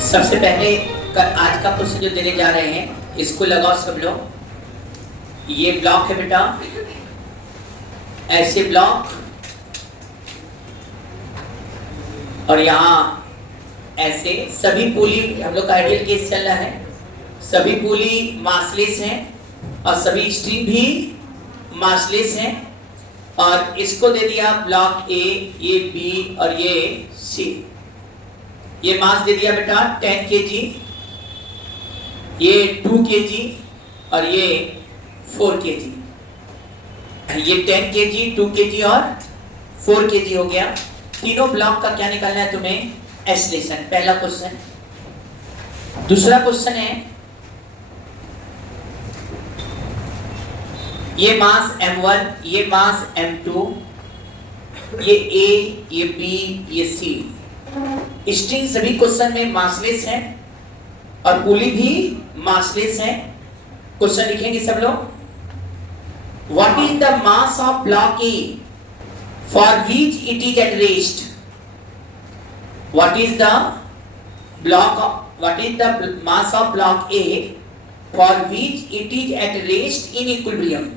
सबसे पहले आज का क्वेश्चन जो देने जा रहे हैं इसको लगाओ सब लोग। ये ब्लॉक है बेटा, ऐसे ब्लॉक, और यहाँ ऐसे सभी पुली, हम लोग का आइडियल केस चल रहा है, सभी पुली मासलेस हैं और सभी स्ट्रिंग भी मासलेस हैं। और इसको दे दिया ब्लॉक ए, ये बी और ये सी। ये मास दे दिया बेटा 10 kg, ये 2 kg और ये 4 kg। ये 10 kg, 2 kg और 4 kg हो गया। तीनों ब्लॉक का क्या निकालना है तुम्हें? एक्सेलरेशन। पहला क्वेश्चन। दूसरा क्वेश्चन है, ये मास m1, ये मास m2, ये a, ये b, ये c। स्ट्रिंग सभी क्वेश्चन में मासलेस है और पुली भी मासलेस है। क्वेश्चन लिखेंगे सब लोग। What is the mass of block A for which it is at rest? What is the mass of block A for which it is at rest in equilibrium?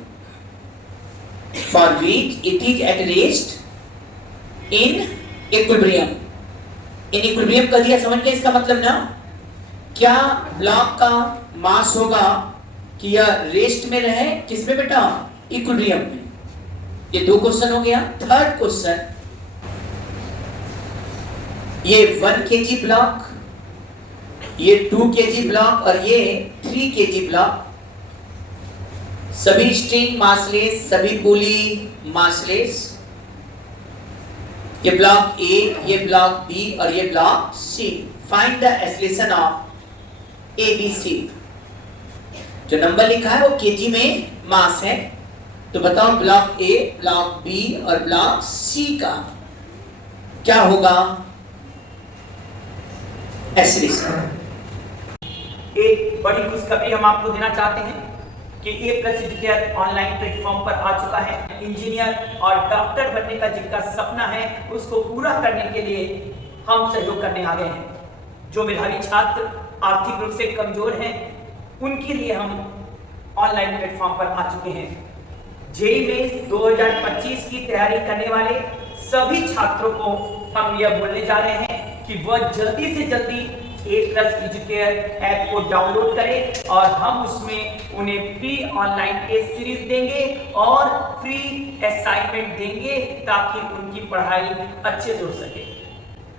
For which it is at rest in equilibrium. In equilibrium कर दिया, समझ गए इसका मतलब ना? क्या block का मास होगा कि यह रेस्ट में रहे, किसमें बेटा? इक्विलिब्रियम में। ये दो क्वेश्चन हो गया। थर्ड क्वेश्चन, ये 1 kg ब्लॉक, ये 2 kg ब्लॉक और ये 3 kg ब्लॉक, सभी स्ट्रिंग मासलेस, सभी पुली मासलेस। ये ब्लॉक ए, ये ब्लॉक बी और ये block C. Find the acceleration of A B C. जो नंबर लिखा है वो केजी में मास है, तो बताओ ब्लॉक ए, ब्लॉक बी और ब्लॉक सी का क्या होगा एक्सेलरेशन? एक बड़ी खुशखबरी हम आपको देना चाहते हैं कि A+ ऑनलाइन प्लेटफॉर्म पर आ चुका है। इंजीनियर और डॉक्टर बनने का जिनका सपना है उसको पूरा करने के लिए हम सहयोग करने आ गए हैं। जो मेधावी छात्र आर्थिक रूप से कमजोर हैं उनके लिए हम ऑनलाइन प्लेटफॉर्म पर आ चुके हैं। जेईई मेंस 2025 की तैयारी करने वाले सभी छात्रों को हम यह बोलने जा रहे हैं कि वह जल्दी से जल्दी A+ ऐप को डाउनलोड करें और हम उसमें उन्हें फ्री ऑनलाइन टेस्ट सीरीज देंगे और फ्री असाइनमेंट देंगे ताकि उनकी पढ़ाई अच्छे से हो सके।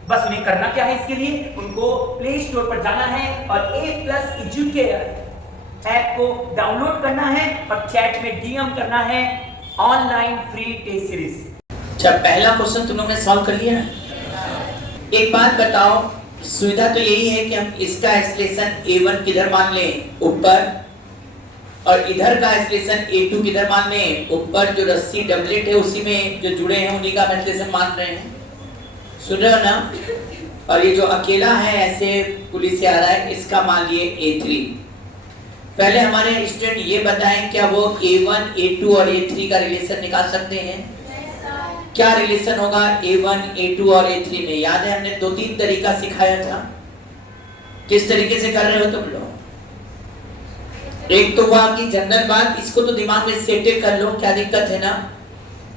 बस उन्हें करना क्या है, इसके लिए उनको प्ले स्टोर पर जाना है और A+ ऐप को डाउनलोड करना है और चैट में डीएम करना है ऑनलाइन फ्री टेस्ट सीरीज। अच्छा, पहला क्वेश्चन तुम लोगों ने सॉल्व कर लिया। एक बात बताओ, सुविधा तो यही है कि हम इसका एक्सेलरेशन A1 किधर मान लें? ऊपर। और इधर का एक्सेलरेशन A2 किधर मान लें? ऊपर। जो रस्सी डबलेट है उसी में जो जुड़े हैं उन्हीं का एक्सेलरेशन मान रहे हैं। सुन रहे हो ना? और ये जो अकेला है ऐसे पुलिस से आ रहा है, इसका मान लिए A3। पहले हमारे स्टूडेंट ये बताएं, क्या वो A1, A2 और A3 का रिलेशन निकाल सकते हैं? क्या रिलेशन होगा A1, A2 और A3 में? याद है हमने 2-3 तरीका सिखाया था। किस तरीके से कर रहे हो तुम लोग? एक तो हुआ कि जनरल बात, इसको तो दिमाग में सेट कर लो, क्या दिक्कत है ना?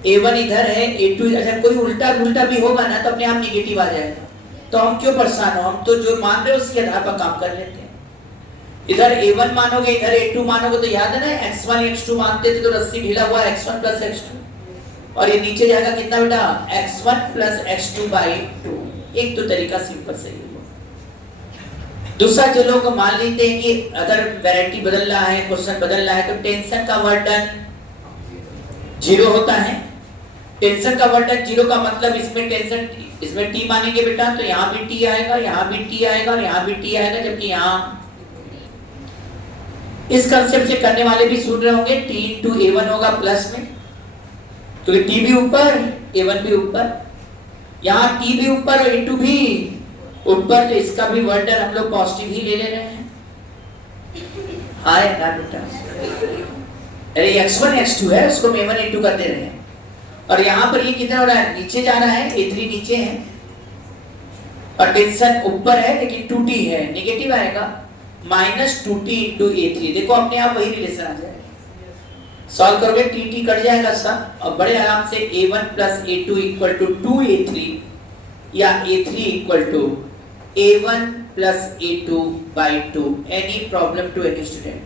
A1 इधर है, A2, अच्छा कोई उल्टा उल्टा भी होगा ना तो अपने आप निगेटिव आ जाएगा, तो हम क्यों परेशान हो? हम तो जो मान रहे हो उसके आधार पर काम कर लेते हैं। इधर A1 मानोगे, इधर A2 मानोगे, तो याद है ना x1 x2 मानते थे तो रस्सी ढीला हुआ x1 + x2, और ये नीचे जाएगा कितना बेटा? x1 + x2/2। एक तो तरीका सिंपल सही होगा। दूसरा, जो लोग मान लेते हैं कि अगर वैरायटी बदल रहा है, क्वेश्चन बदल रहा है, तो टेंशन का वर्डन 0 होता है। टेंशन का वर्डन 0 का मतलब इसमें टेंशन, इसमें t मानेंगे बेटा तो यहाँ भी t आएगा, यहाँ भी t आएगा और यहाँ भी t आएगा, जबकि यहाँ इस कंसेप्ट से करने वाले भी सुन रहे होंगे t × A1 होगा प्लस में, तो t भी ऊपर, A1 भी ऊपर, यहाँ t भी ऊपर और A2 भी ऊपर, तो इसका भी वर्डन हम लोग पॉजिटिव ही ले रहे हैं। हाय ना बेटा, अरे x1 x2 है, उसको A1 A2 कर दे रहे हैं। और यहाँ पर ये कितना हो रहा है? नीचे जा रहा है, A3 नीचे है, और टेंशन ऊपर है लेकिन 2t है, नेगेटिव आएगा -2t into A3। देखो अपने आप वही रिलेशन आ जाएगा, सॉल्व करोगे tt कट जाएगा सब और बड़े आराम से A1 plus A2 equal to 2A3 या A3 equal to A1 plus A2 by 2। Any problem to any student?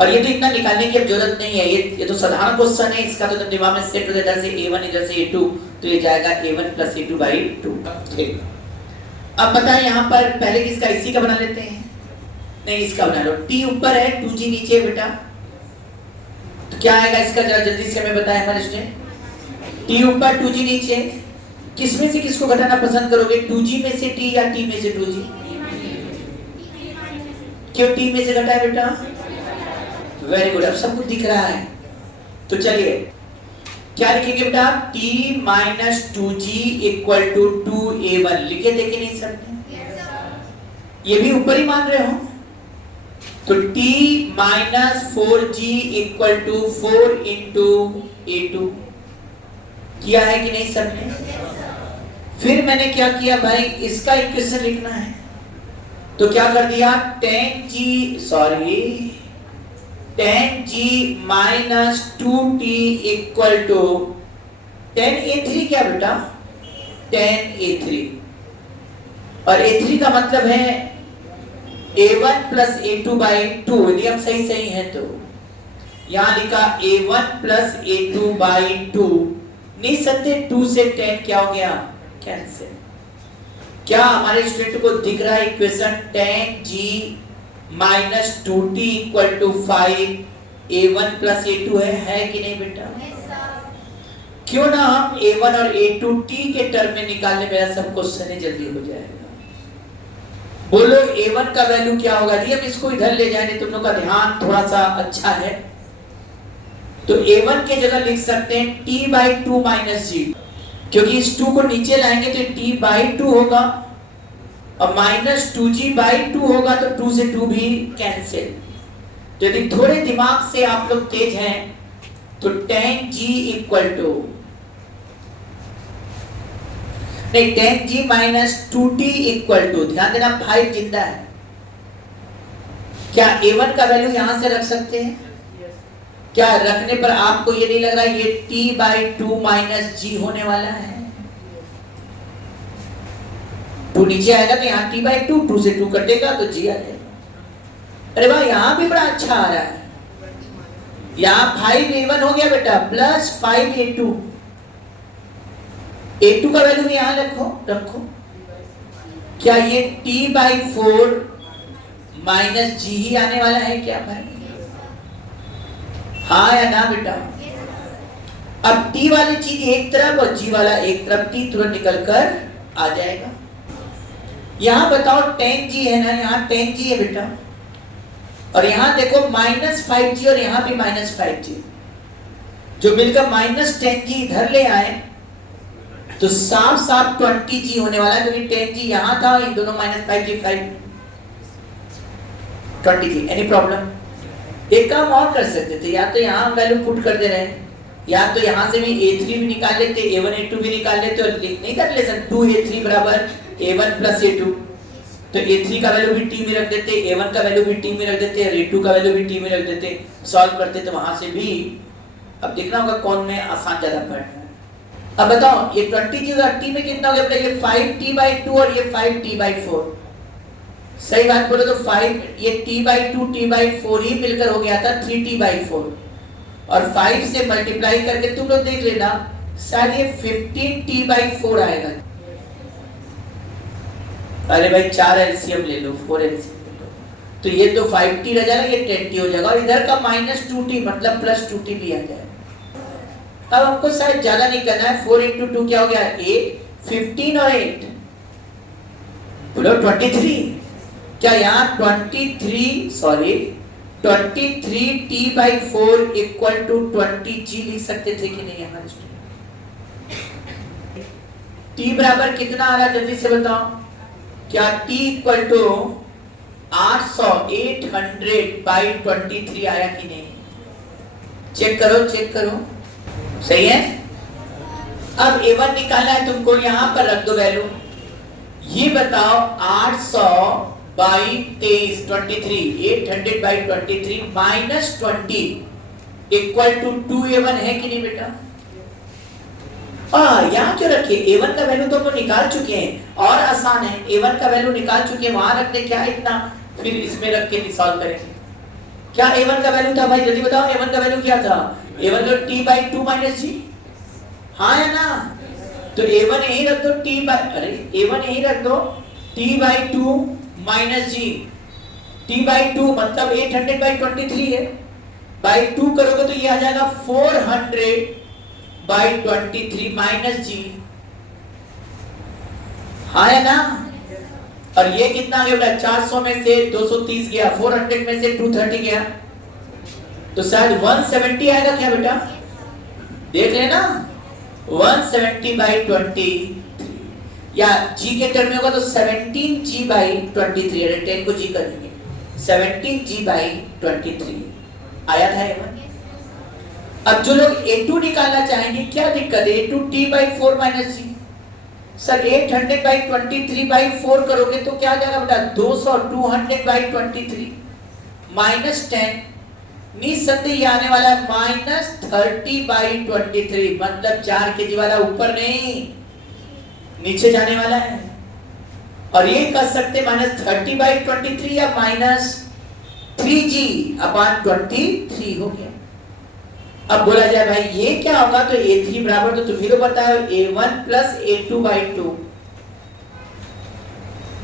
और ये तो इतना निकालने की अब जरूरत नहीं है, ये तो साधारण क्वेश्चन है, इसका तो दिमाग में सेट हो जाए, इधर से A1 इधर से A2, तो ये जाएगा A1 plus A2 by 2। ठीक, अब बताएं यहाँ पर पहले किसका, इसी का बना लेते हैं, नहीं इसका बना लो। t ऊपर है 2g नीचे है बेटा, तो क्या आएगा इसका, जरा जल्दी से हमें बताएं हमारे स्टूडेंट। t ऊपर 2g नीचे, किस में से किसको घटाना पसंद करोगे, 2g में से t या t में से 2g? क्यों t में से घटाए बेटा? वेरी गुड, अब सब कुछ दिख रहा है। तो चलिए क्या लिखेंगे बेटा, t minus 2g equal to 2a1 लिखे थे कि नहीं सर ने? ये भी ऊपर ही मान रहे हो, तो t minus 4g equal to 4 into a2 किया है कि नहीं सर ने? फिर मैंने क्या किया भाई, इसका इक्वेशन लिखना है, तो क्या कर दिया, 10g minus 2t equal to 10a3 क्या बेटा, 10a3, और a3 का मतलब है a1 plus a2 by 2। यदि हम सही है तो यहाँ लिखा a1 plus a2 by 2, नहीं सकते 2 से 10 क्या हो गया, कैंसिल। क्या हमारे स्टूडेंट को दिख रहा है equation, 10g minus 2t equal to 5 a1 plus a2 है कि नहीं बेटा? क्यों ना हम a1 और a2 t के टर्म में निकालने, मेरा सब क्वेश्चन ही जल्दी हो जाएगा। बोलो a1 का वैल्यू क्या होगा, यदि हम इसको इधर ले जाएं, तुम लोग का ध्यान थोड़ा सा अच्छा है, तो a1 के जगह लिख सकते हैं t by 2 minus g, क्योंकि इस 2 को नीचे लाएंगे तो t by 2 होगा और माइनस 2g by 2 होगा, तो 2 से 2 भी कैंसिल। तो यदि थोड़े दिमाग से आप लोग तेज हैं तो 10g इक्वल टू, नहीं 10g minus 2t equal to, ध्यान देना 5 जिंदा है, क्या a1 का वैल्यू यहां से रख सकते हैं? क्या रखने पर आपको ये नहीं लग रहा ये t by 2 minus g होने वाला है? 2 नीचे आएगा तो यहाँ t by 2, 2 से 2 कटेगा तो g आ जाएगा। अरे वाह, यहाँ भी बड़ा अच्छा आ रहा है, यहाँ 5a1 हो गया बेटा प्लस 5a2, a2 का वैल्यू यहाँ रखो, क्या ये t by 4 माइनस g ही आने वाला है क्या भाई? हाँ या ना बेटा? अब t वाली चीज एक तरफ और g वाला एक तरफ, t तुरंत निकल कर आ जाएगा। यहाँ बताओ 10g है ना, यहाँ 10g है बेटा, और यहाँ देखो -5g और यहाँ भी -5g, जो मिलकर -10g इधर ले आए तो साफ 20g होने वाला है, क्योंकि 10g यहाँ था, इन दोनों -5g 20g। Any problem? एक काम और कर सकते थे, या तो यहाँ वैल्यू पुट कर दे रहे हैं, या तो यहाँ से भी a3 भी निकाल लेते, a1 a2 भी निकाल लेते और नहीं कर लेते 2a3 बराबर a1 plus a2, तो a3 का वैल्यू भी t में रख देते, a1 का वैल्यू भी t में रख देते और a2 का वैल्यू भी t में रख देते, सॉल्व करते तो वहां से भी। अब देखना होगा कौन में आसान ज्यादा पड़ना है। अब बताओ ये 20g और t में कितना हो गया बेटा, ये 5t by 2 और ये 5t by 4, सही बात बोलो तो 5, ये t by 2 t by 4 ही मिलकर हो गया था 3t by 4, और 5 से मल्टीप्लाई करके तुम लोग देख लेना, शायद ये 15t by 4 आएगा। अरे भाई 4 एलसीएम ले लो, 4 एलसीएम ले लो, तो ये तो 5t रह जाएगा, ये 10t हो जाएगा, और इधर का -2t मतलब +2t भी आ जाएगा। अब हमको शायद ज्यादा नहीं करना है, 4 into 2 क्या हो गया 8, 15 और 8 बोलो 23, क्या यहाँ 23t by 4 equal to 20g लिख सकते थे कि नहीं हमारे स्टूडेंट? t बराबर कितना आ रहा है जल्दी से बताओ, क्या t इक्वल टू 800 by 23 आया कि नहीं? चेक करो, सही है। अब a1 निकालना है तुमको, यहाँ पर रख दो वैल्यू, ये बताओ 800 by 23 23 800 by 23 minus 20 equal to 2a1 है कि नहीं बेटा? यहाँ क्यों रखे? a1 का वैल्यू तो हम निकाल चुके हैं और आसान है, a1 का वैल्यू निकाल चुके हैं, वहां रखने क्या इतना, फिर इसमें रख के सॉल्व करेंगे। क्या a1 का वैल्यू था भाई, जल्दी बताओ a1 का वैल्यू क्या था? a1 तो t बाई 2 माइनस g, हाँ है ना? तो a1 यही रख दो t बाई, अरे a1 यही रख दो t by 2 minus g, t by 2 मतलब 800 बाई 23 है, बाई 2 करोगे तो ये आ जाएगा 400 बाई 23 माइनस g, हाँ है ना? और ये कितना गया बेटा? 400 में से 230 गया, 400 में से 230 गया, तो शायद 170 आएगा क्या बेटा? देख लेना 170 बाई 23, या g के टर्म में होगा तो 17g बाई 23, अरे 10 को g कर देंगे, 17g बाई 23 आया था A1। अब जो लोग A2 निकालना चाहेंगे क्या दिक्कत है? A2 t by 4 minus g, sir 800 by 23 by 4 करोगे तो क्या आ जाएगा बेटा? 200 बाई 23 माइनस 10, निसंदेह आने वाला है माइनस 30 बाई 23, मतलब 4 के जी वाला ऊपर नहीं नीचे जाने वाला है। और ये कर सकते माइनस 30 बाई 23 या माइनस 3g अपॉन 23 हो गया। अब बोला जाए भाई ये क्या होगा, तो a3 बराबर तो तुम ही तो बताओ a1 plus a2 by 2,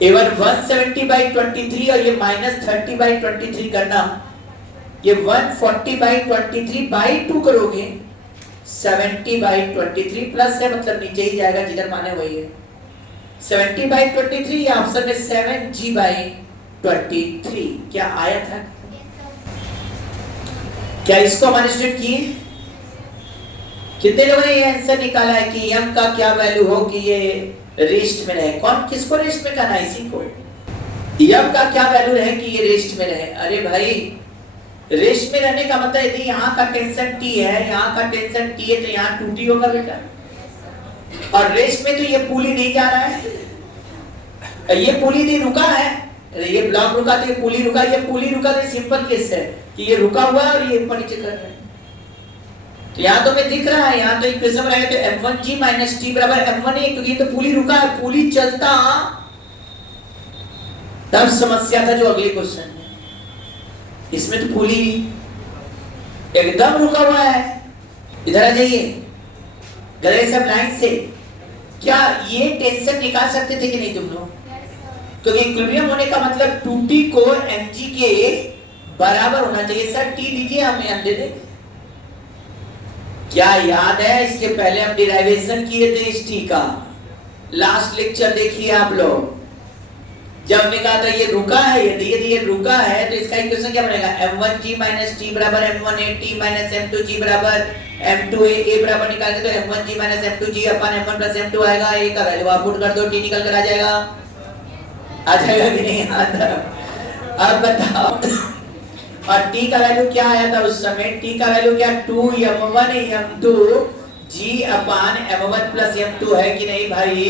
a1 170 by 23 और ये माइनस 30 बाई 23 करना, ये 140 बाई 23 बाई 2 करोगे 70 बाई 23 प्लस है, मतलब नीचे ही जाएगा जिधर माने वही है 70 बाई 23, या ऑप्शन में 7g बाई 23। क्या आया था? क्या इसको हमारे स्टूडेंट किए? कितने लोगों ने ये आंसर निकाला है कि m का क्या वैल्यू हो कि ये रेस्ट में रहे? कौन किसको रेस्ट में करना है? इसी को। m का क्या वैल्यू रहे कि ये रेस्ट में रहे? अरे भाई रेस्ट में रहने का मतलब यदि यहाँ का टेंशन t है, यहाँ का टेंशन t है, तो यहाँ 2t होगा बेटा। और रेस्ट में तो ये पुली नहीं जा रहा है, ये पुली नहीं रुका है, ये ब्लॉक रुका तो ये पुली रुका, ये पुली रुका तो सिंपल केस है कि ये रुका हुआ है और ये ऊपर नीचे कर रहा है। तो यहाँ तो मैं दिख रहा है, यहाँ तो इक्वेशन रहेगा तो m1g माइनस t बराबर m1 है, क्योंकि ये तो पुली रुका है, पुली चलता तब समस्या था जो अगले क्वेश्चन में, इसमें तो पुली एकदम रुका हुआ है। इधर आ जाइए गले सब लाइन से, क्या ये टेंशन निकाल सकते थे कि नहीं तुम लोग? क्योंकि इक्विलिब्रियम होने का मतलब 2t को mg के बराबर होना चाहिए। सर t दीजिए हम दे दें। क्या याद है इसके पहले हम डिराइवेशन किए थे इस t का? लास्ट लेक्चर देखिए आप लोग, जब हमने कहा था ये रुका है, यदि ये रुका है तो इसका इक्वेशन क्या बनेगा? m1g माइनस t बराबर m1a t माइनस m2g बराबर m2a, a बराबर निकालेंगे तो m1g माइनस m2g अपन m1 प्लस m2 आएगा, a का वैल्यू आप पुट कर दो, t निकल कर आ जाएगा कि नहीं आता? अब बताओ और t का वैल्यू क्या आया था उस समय? t का वैल्यू क्या? 2m1 m2 g अपान m1 प्लस m2 है कि नहीं भाई?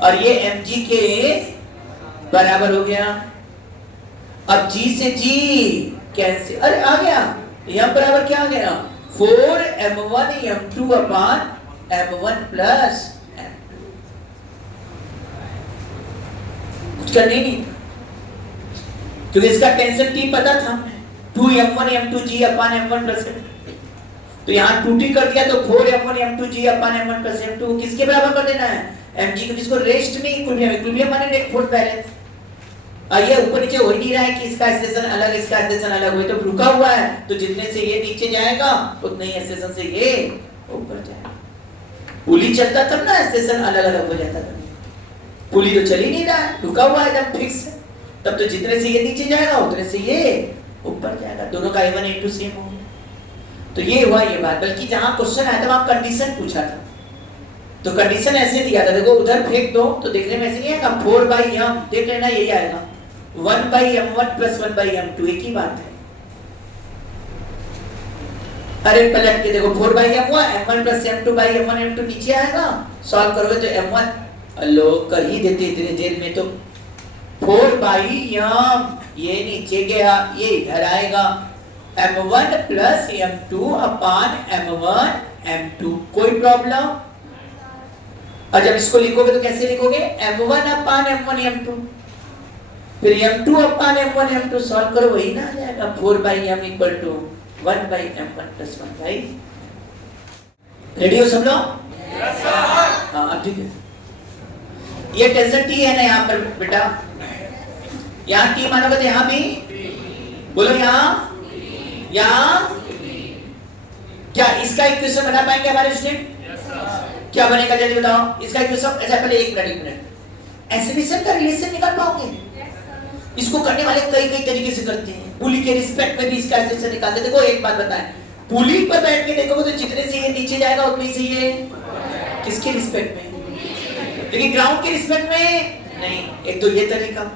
और ये mg के बराबर हो गया। अब g से g कैंसिल, अरे आ गया, m बराबर क्या आ गया? 4m1 m2 अपान m1 प्लस m2। कुछ करने नहीं, क्योंकि इसका टेंशन t पता था हमें, 2m1 m2g अपान m1 प्लस m2। तो यहाँ 2t कर दिया तो 4m1 m2g अपान m1 प्लस m2 किसके बराबर कर देना है? mg, क्योंकि इसको रेस्ट नहीं, इक्विलिब्रियम माने नेट फोर्स बैलेंस। ये ऊपर नीचे हो ही नहीं रहा है कि इसका स्टेशन अलग इसका स्टेशन अलग हुए, तो रुका हुआ है, तो जितने से ये नीचे जाएगा उतने ही स्टेशन से ये ऊपर जाएगा। पुली चलता तब ना स्टेशन अलग अलग हो जाता था, पुली तो चल ही नहीं रहा है, रुका हुआ है एकदम फिक्स है, तब तो जितने से ये नीचे जाएगा उतने से ये ऊपर जाएगा, दोनों का a1 a2 सेम हो गया। तो ये हुआ ये बात। बल्कि जहां क्वेश्चन आया था वहां कंडीशन पूछा था, तो कंडीशन ऐसे दिया था, देखो उधर फेंक दो तो देखने में ऐसे नहीं आएगा 4/m, देख लेना यही आएगा 1/m1 प्लस 1/m2, एक ही बात है। अरे पलट के देखो 4/m हुआ, m1 प्लस m2/m1 m2 नीचे आएगा, सॉल्व करोगे तो m1 लोग कर ही देते इतने देर में। तो 4/m, ये नीचे गया, ये इधर आएगा, m1 प्लस m2 अपान m1 m2। कोई प्रॉब्लम? और जब इसको लिखोगे तो कैसे लिखोगे? m1 अपान m1 m2, फिर m2 अपान m1 m2 सॉल्व करो, वही ना आ जाएगा 4/m equal to 1/m1 plus 1/। Ready हो सब लोग? Yes sir. हाँ ठीक है। ये टेंशन टी है ना यहाँ पर बेटा, यहाँ टी मानोगे तो यहाँ भी बोलो, यहाँ क्या इसका इक्वेशन बना पाएंगे हमारे स्टूडेंट? क्या बनेगा जल्दी बताओ इसका इक्वेशन। ऐसा पहले एक मिनट एसोसिएशन का रिलेशन निकाल पाओगे? इसको करने वाले कई तरीके से करते हैं। पुली के रिस्पेक्ट में भी इसका एसोसिएशन निकालते हैं। देखो एक बात बताएं, पुली पर बैठ के देखोगे तो जितने से ये नीचे जाएगा उतनी से ये किसके रिस्पेक्ट में, लेकिन ग्राउंड के रिस्पेक्ट में नहीं। एक तो ये तरीका,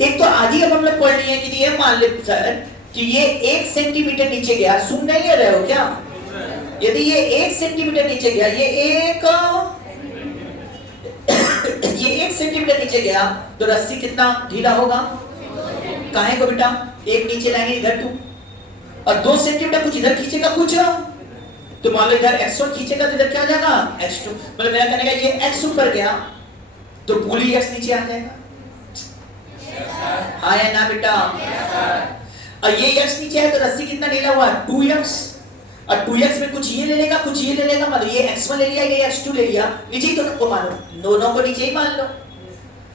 एक तो आज ही अब हम लोग पढ़ रही है कि ये मान ले सर कि ये 1 सेंटीमीटर नीचे गया, सुन नहीं रहे हो क्या? यदि ये 1 सेंटीमीटर नीचे गया, ये 1 सेंटीमीटर नीचे गया तो रस्सी कितना ढीला होगा? काहे को बेटा? एक नीचे लाएंगे इधर 2, और 2 सेंटीमीटर कुछ इधर खींचेगा कुछ, तो मान लो इधर x1 खींचेगा तो इधर क्या आ जाएगा? x2। मतलब मेरा कहने का ये x ऊपर गया तो पुली x नीचे आ जाएगा। हाँ या ना बेटा? और ये x नीचे है तो रस्सी कितना ढीला हुआ? 2x, और 2x में कुछ ये ले लेगा कुछ ये ले लेगा, मतलब ये x1 ले लिया ये x2 ले लिया, नीचे ही दोनों को मानो, दोनों को नीचे ही मान लो।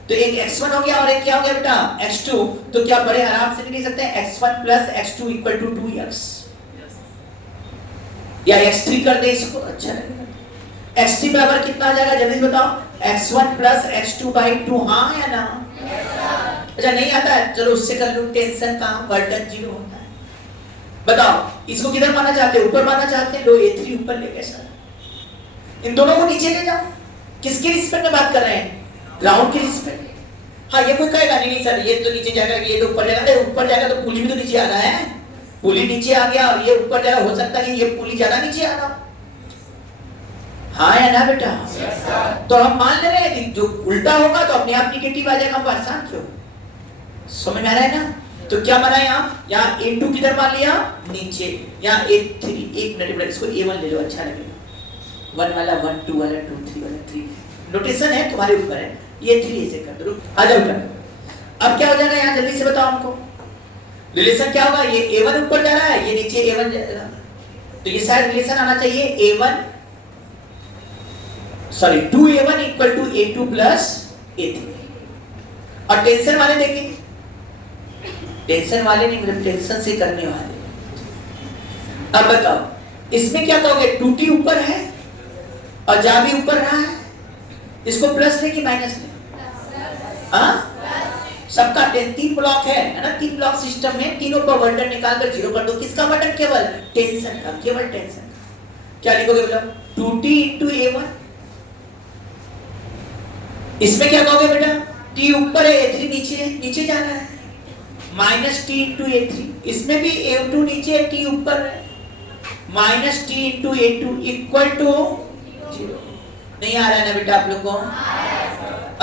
तो एक x1 हो गया और एक क्या हो गया बेटा? x2। तो क्या बड़े आराम से लिख सकते हैं x1 plus x2 equal to 2x, या x3 कर दे इसको, अच्छा लगेगा। x3 बराबर कितना आ जाएगा जल्दी बताओ? x1 plus x2 by 2। हाँ या ना? अच्छा नहीं आता है, चलो उससे कर लो, टेंशन कहाँ, बर्डन 0 होता है। बताओ इसको किधर माना चाहते हो? ऊपर माना चाहते हैं? लो a3 ऊपर ले गए सर, इन दोनों को नीचे ले जाओ। किसके रिस्पेक्ट में बात कर रहे हैं? ग्राउंड के रिस्पेक्ट। हाँ ये कोई कहेगा नहीं सर ये तो नीचे जाएगा, ये तो ऊपर जाएगा। ऊपर जाएगा तो पुली भी तो नीचे आ रहा है, पुली नीचे आ गया और ये ऊपर जाएगा, हो सकता है ये पुली ज्यादा नीचे आ रहा। हाँ या ना बेटा? तो हम मान ले रहे हैं जो उल्टा होगा तो अपने आप निगेटिव आ जाएगा, परेशान क्यों? समझ में आ रहा है ना? तो क्या बना यहाँ a2 किधर मान लिया? नीचे। यहाँ a3, एक मिनट इसको a1 ले लो, अच्छा लगेगा। 1 वाला 1, 2 वाला 2, 3 वाला 3, नोटेशन है तुम्हारे ऊपर है, ये 3 ऐसे कर दो। आ जाओ बेटा, अब क्या हो जाएगा यहाँ जल्दी से बताओ हमको, रिलेशन क्या होगा? ये a1 ऊपर जा रहा है, ये नीचे a1 जाएगा, तो ये शायद रिलेशन आना चाहिए a1 sorry 2a1 equal to a2 plus a3। और टेंशन वाले देखिए, टेंशन वाले नहीं मतलब टेंशन से करने वाले। अब बताओ इसमें क्या कहोगे? 2t ऊपर है और जा भी ऊपर रहा है, इसको प्लस ले कि माइनस ले? हाँ सबका 3 ब्लॉक है ना, 3 ब्लॉक सिस्टम में तीनों का वर्डन निकाल कर 0 कर दो। किसका वर्डन? केवल टेंशन का, केवल टेंशन का। क्या लिखोगे मतलब 2t into a1। इसमें क्या कहोगे बेटा? t ऊपर है a3 नीचे है, नीचे जाना है, माइनस t into a3। इसमें भी a2 नीचे है, t ऊपर है, minus t into a2 equal to 0। नहीं आ रहा है ना बेटा आप लोग को?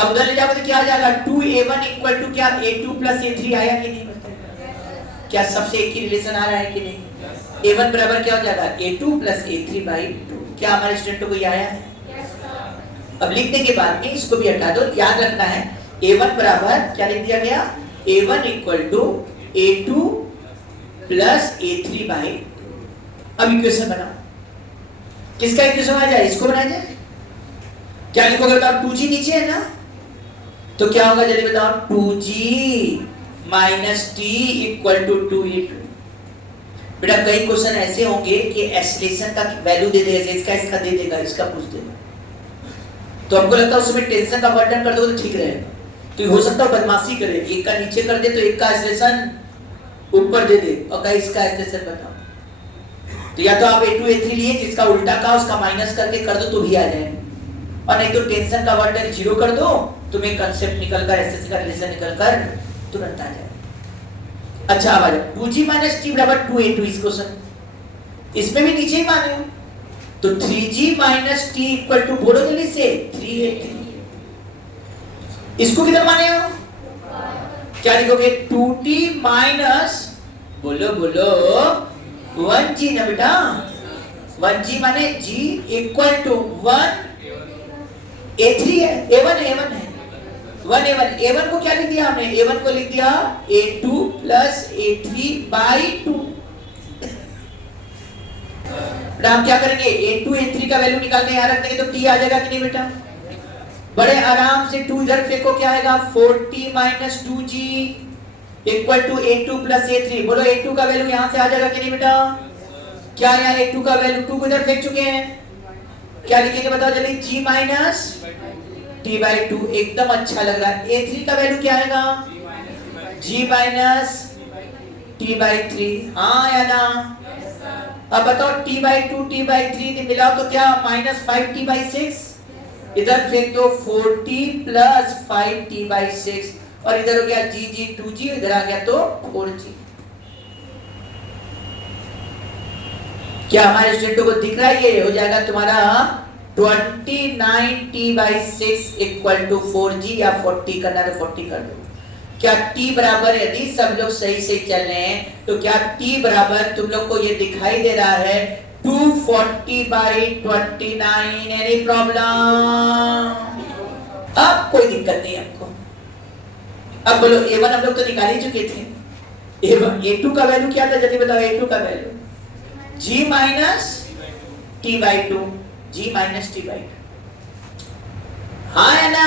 अब उधर ले जाओगे तो क्या आ जाएगा? 2a1 इक्वल टू क्या a2 प्लस a3 आया कि नहीं? क्या सबसे एक ही रिलेशन आ रहा है कि नहीं? a1 बराबर क्या हो जाएगा? a2 plus a3 by 2। क्या हमारे स्टूडेंट को ये आया है? अब लिखने के बाद में इसको भी हटा दो, याद रखना है a1 बराबर क्या लिख दिया गया? a1 equal to a2 plus a3 by 2। अब इक्वेशन बनाओ, किसका इक्वेशन आ जाए? इसको बनाया जाए। क्या लिखोगे बताओ? 2g नीचे है ना, तो क्या होगा जल्दी बताओ? 2g minus t equal to 2a2। बेटा कई क्वेश्चन ऐसे होंगे कि एक्सेलरेशन का वैल्यू दे देगा, इसका इसका दे देगा, इसका पूछ देगा, तो हमको लगता है उसमें टेंशन का वर्णन कर दो तो ठीक रहेगा। तो हो सकता है बदमाशी करे, एक का नीचे कर दे तो एक का एक्सेलरेशन ऊपर दे दे, और कहीं इसका एक्सेलरेशन बताओ। तो या तो आप a2 a3 लिए, जिसका उल्टा का उसका माइनस करके कर दो तो भी आ जाएगा, और नहीं तो टेंशन का वर्डन 0 कर दो, तुम्हें कंसेप्ट निकल कर एसएससी का रिलेशन निकल कर तुरंत आ जाए। अच्छा अब आ जाओ 2g माइनस t बराबर 2a2। इस क्वेश्चन इसमें भी नीचे ही माने हो, तो 3g minus t equal to बोलो जल्दी से 3a3। इसको किधर माने हो? क्या लिखोगे? 2t माइनस, बोलो बोलो, 1g ना बेटा। 1g माने g इक्वल टू 1 a3 है, a1 है, a1 है, 1 a1। a1 को क्या लिख दिया हमने? a1 को लिख दिया a2 प्लस a3 बाई 2। हम क्या करेंगे? a2 a3 का वैल्यू निकालने यहाँ रख देंगे तो t आ जाएगा कि नहीं बेटा? बड़े आराम से 2 इधर फेंको, क्या आएगा? 4t minus 2g equal to a2 plus a3। बोलो a2 का वैल्यू यहाँ से आ जाएगा कि नहीं बेटा? क्या यहाँ a2 का वैल्यू 2 को इधर फेंक चुके हैं, क्या लिखेंगे बताओ जल्दी? g minus t by 2। एकदम अच्छा लग रहा है। a3 का वैल्यू क्या आएगा? g minus t by 3। हाँ या ना? अब बताओ t बाई 2 t बाई 3 मिलाओ तो क्या? Minus 5t by 6। इधर फेंक दो 4t प्लस 5t बाई 6 और इधर हो गया g 2g, इधर आ गया तो 4g। क्या हमारे स्टूडेंटों को दिख रहा है? ये हो जाएगा तुम्हारा 29t by 6 equal to 4g, या 40 करना तो 40 कर दो। क्या t बराबर, यदि सब लोग सही से चल रहे हैं तो क्या t बराबर तुम लोग को ये दिखाई दे रहा है 240 बाई 29? Any problem? अब कोई दिक्कत नहीं हमको। अब बोलो a1 हम लोग तो निकाल ही चुके थे। a1 a2 का वैल्यू क्या था जल्दी बताओ? a2 का value g minus t by 2, g minus t by 2। हाँ है ना?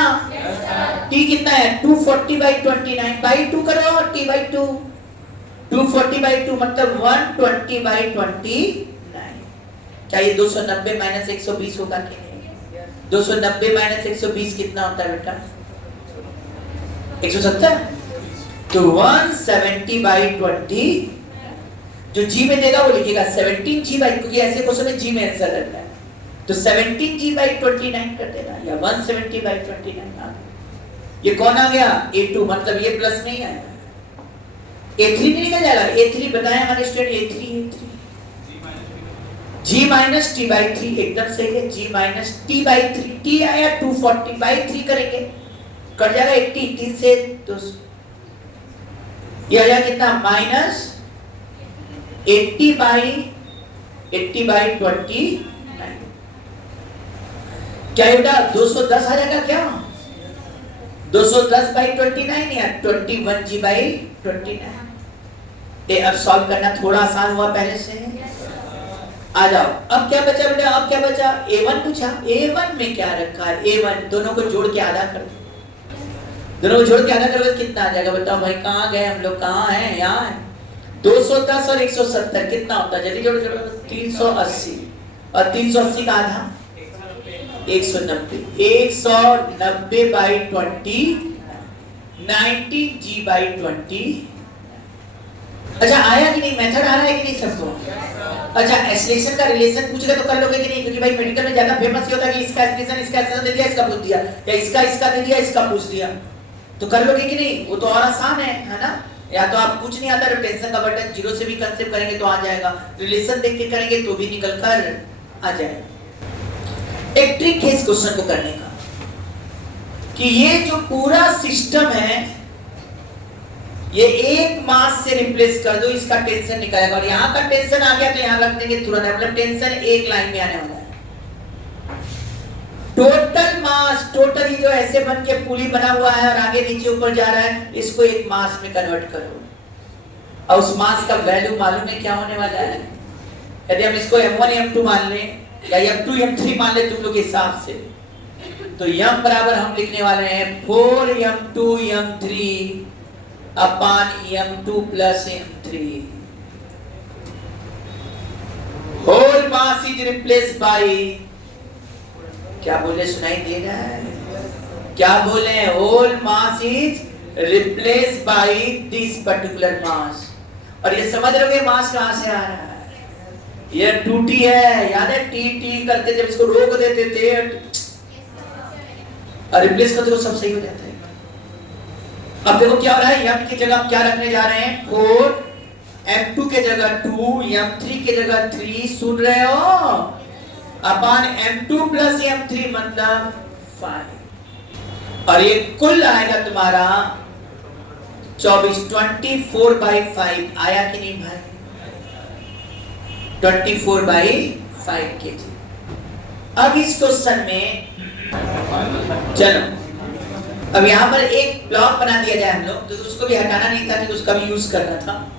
t कितना है? 240 बाई 29 बाई 2 करो, t बाई 2। 240 बाई 2 मतलब 120 बाई 29। क्या ये 290 माइनस 120 होगा कि नहीं? 290 माइनस 120 कितना होता है बेटा? 170। तो 170 बाई 20, जो g में देगा वो लिखेगा 17g बाई, क्योंकि ऐसे क्वेश्चन में g में आंसर रहता है, तो 17g बाई 29 कर देना, या 170 बाई 29 आ गया। ये कौन आ गया? a2, मतलब ये प्लस नहीं आएगा, a3 नहीं निकल जाएगा। a3 बताया हमारे student, a3 g minus t by 3 एकदम सही है। g minus t by 3, t आया 240 बाई 3 करेंगे, कट जाएगा 80, 3 से 200, ये आ जाएगा कितना? Minus 80 by 29। क्या बेटा 210 आ जाएगा क्या? 210 बाई 29 या 21g बाई 29। ये अब सॉल्व करना थोड़ा आसान हुआ पहले से। आ जाओ, अब क्या बचा बेटा? अब क्या बचा? a1 पूछा, a1 में क्या रखा है? a1 दोनों को जोड़ के आधा कर दो, दोनों को जोड़ के आधा करोगे कितना आ जाएगा बताओ भाई? कहाँ गए हम लोग? कहाँ हैं? यहाँ है। 210 और 170 कितना होता है? जल्दी जोड़ो जोड़ो। 380 और 380 का आधा 190। 190 बाई 20, 90g बाई 20। अच्छा आया कि नहीं? मेथड आ रहा है कि नहीं सबको? अच्छा एस्लेशन का रिलेशन पूछ रहे तो कर लोगे कि नहीं? क्योंकि भाई मेडिकल में ज्यादा फेमस ये होता है कि इसका एस्लेशन दे दिया, इसका पूछ दिया, या इसका दे दिया, इसका पूछ दिया, तो कर लोगे कि नहीं? वो तो और आसान है ना? या तो आप कुछ नहीं आता तो टेंशन का बटन 0 से भी कंसेप्ट करेंगे तो आ जाएगा, रिलेशन देख के करेंगे तो भी निकल कर आ जाएगा। एक ट्रिक है इस क्वेश्चन को करने का कि ये जो पूरा सिस्टम है ये एक मास से रिप्लेस कर दो, इसका टेंशन निकलेगा, और यहाँ का टेंशन आ गया तो यहाँ रख देंगे तुरंत, मतलब टेंशन एक लाइन में आने वाला है। टोटल मास, टोटल ही जो ऐसे बन के पुली बना हुआ है और आगे नीचे ऊपर जा रहा है, इसको एक मास में कन्वर्ट करो, और उस मास का वैल्यू मालूम है क्या होने वाला है? यदि हम इसको m1 m2 मान लें या m2 m3 मान ले तुम लोग के हिसाब से, तो m बराबर हम लिखने वाले हैं 4m2 m3 upon m2 plus m3। Whole mass is replace by, क्या बोले सुनाई दे रहा है? क्या बोले? Whole mass is replace by this particular mass. और ये समझ रहे हो मास कहां से आ रहा है? ये 2t है, याद है? t करते जब इसको रोक देते थे और रिप्लेस करते तो सब सही हो जाता है। अब देखो क्या हो रहा है, m की जगह हम क्या रखने जा रहे हैं? 4, m2 के जगह 2, m3 के जगह 3, सुन रहे हो? अपॉन m2 प्लस m3 मतलब 5। और ये कुल आएगा तुम्हारा 24, 24/5 आया कि नहीं भाई? 24/5 kg। अब इस क्वेश्चन में चलो अब यहाँ पर एक ब्लॉक बना दिया जाए हम लोग, तो उसको भी हटाना नहीं था कि उसका भी यूज करना था।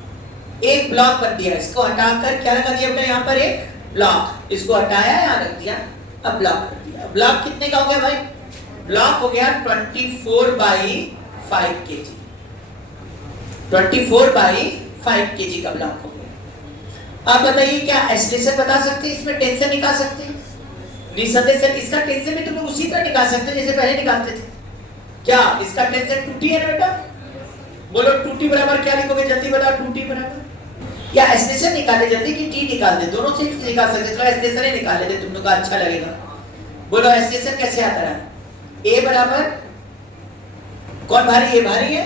एक ब्लॉक बन दिया, इसको हटाकर क्या लगा दिया बेटा यहाँ पर एक ब्लॉक, इसको हटाया यहाँ रख दिया, अब ब्लॉक कर दिया। ब्लॉक कितने का हो गया भाई? ब्लॉक हो गया 24/5 kg। 24/5 kg का ब्लॉक हो गया। आप बताइए क्या एक्सलेशन बता सकते हैं, इसमें टेंशन निकाल सकते हैं? निसंदेह सर इसका टेंशन भी तुम लोग उसी तरह निकाल सकते हैं जैसे पहले निकालते थे। क्या इसका टेंशन 2t है ना बेटा? बोलो 2t बराबर क्या लिखोगे, जल्दी बताओ। 2t बराबर या एक्सलेशन निकाले जल्दी कि t निकाल दे, दोनों से निकाल सकते। चलो एक्सलेशन ही निकाल लेते, तुम लोग का अच्छा लगेगा। बोलो एक्सलेशन कैसे आता है? a बराबर कौन भारी है? भारी है,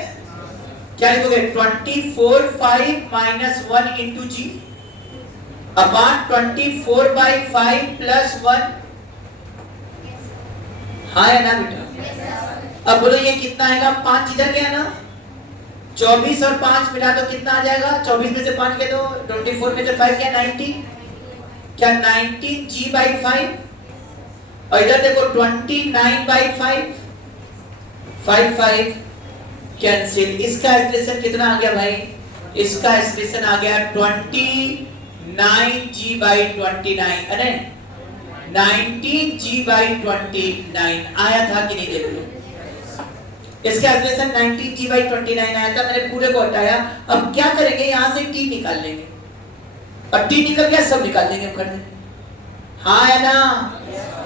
क्या लिखोगे? 24/5 - 1 × g अपॉन 24/5 + 1। हाँ है ना बेटा? अब बोलो ये कितना आएगा? 5 इधर गया ना, 24 और 5 मिला तो कितना आ जाएगा? 24 में से 5 गए तो 24 में से 5 क्या? 19। क्या 19g/5 और इधर देखो 29/5 5 कैंसिल। इसका एक्सप्रेशन कितना आ गया भाई? इसका एक्सप्रेशन आ गया 29g/29। अरे 19g/29 आया था कि नहीं? देख लो इसका एक्सप्रेशन 19g/29 आया था। मैंने पूरे को हटाया। अब क्या करेंगे? यहां से t निकाल लेंगे और t निकल गया, सब निकाल देंगे हम कर देंगे। हाँ है ना?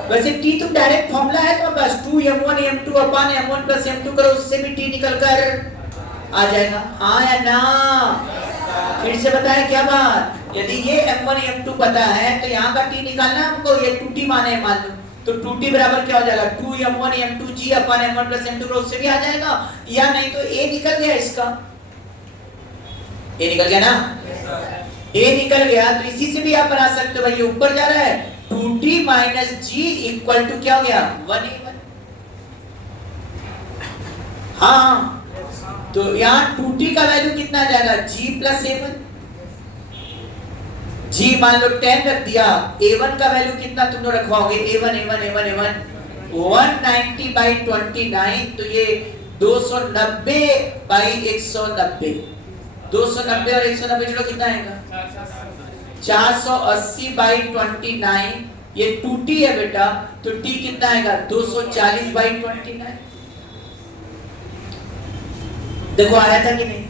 वैसे t तुम डायरेक्ट फॉर्मूला है तो बस 2m1 m2 upon m1 + m2 करो, उससे भी t निकल कर आ जाएगा। हाँ या ना? फिर से बताया क्या बात? यदि ये m1 m2 पता है तो यहाँ का t निकालना हमको। ये 2t माने मान लो, तो 2t बराबर क्या हो जाएगा? 2m1 m2g upon m1 + m2 करो, उससे भी आ जाएगा। या नहीं तो a निकल गया, इसका a निकल गया ना? a निकल गया तो इसी से भी आप बना सकते हो भाई। ये ऊपर जा रहा है 2t - g = क्या हो गया? 1a1। हाँ तो यहाँ 2t का वैल्यू कितना आ जाएगा? g + a1। g मान लो 10 रख दिया, a1 का वैल्यू कितना तुम लोग रखवाओगे? a1 190/29 तो ये 290/190। 290 और 190 जोड़ो कितना आएगा? 480/29। ये 2t है बेटा, तो t कितना आएगा? 240/29। देखो आया था कि नहीं?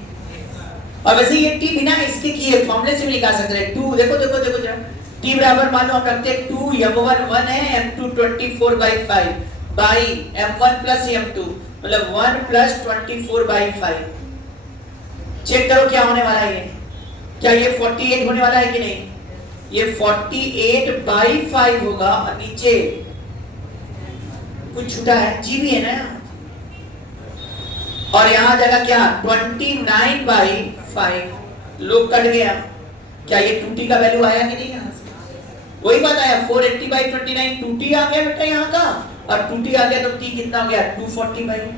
और वैसे ये t बिना इसके किए फॉर्मूले से भी निकाल सकते हैं। 2 देखो जरा, t बराबर मान लो हम रखते हैं 2m1 1 है, m2 24/5 बाई m1 + m2 मतलब 1 + 24/5। चेक करो क्या होने वाला है। क्या ये 48 होने वाला है कि नहीं? ये 48/5 होगा और नीचे कुछ छूटा है, g भी है ना, और यहाँ जगह क्या? 29/5 लोग कट गया। क्या ये 2t का वैल्यू आया कि नहीं? यहाँ से वही बात आया 480/29 2t आ गया बेटा यहाँ का, और 2t आ गया तो t कितना हो गया? 240/।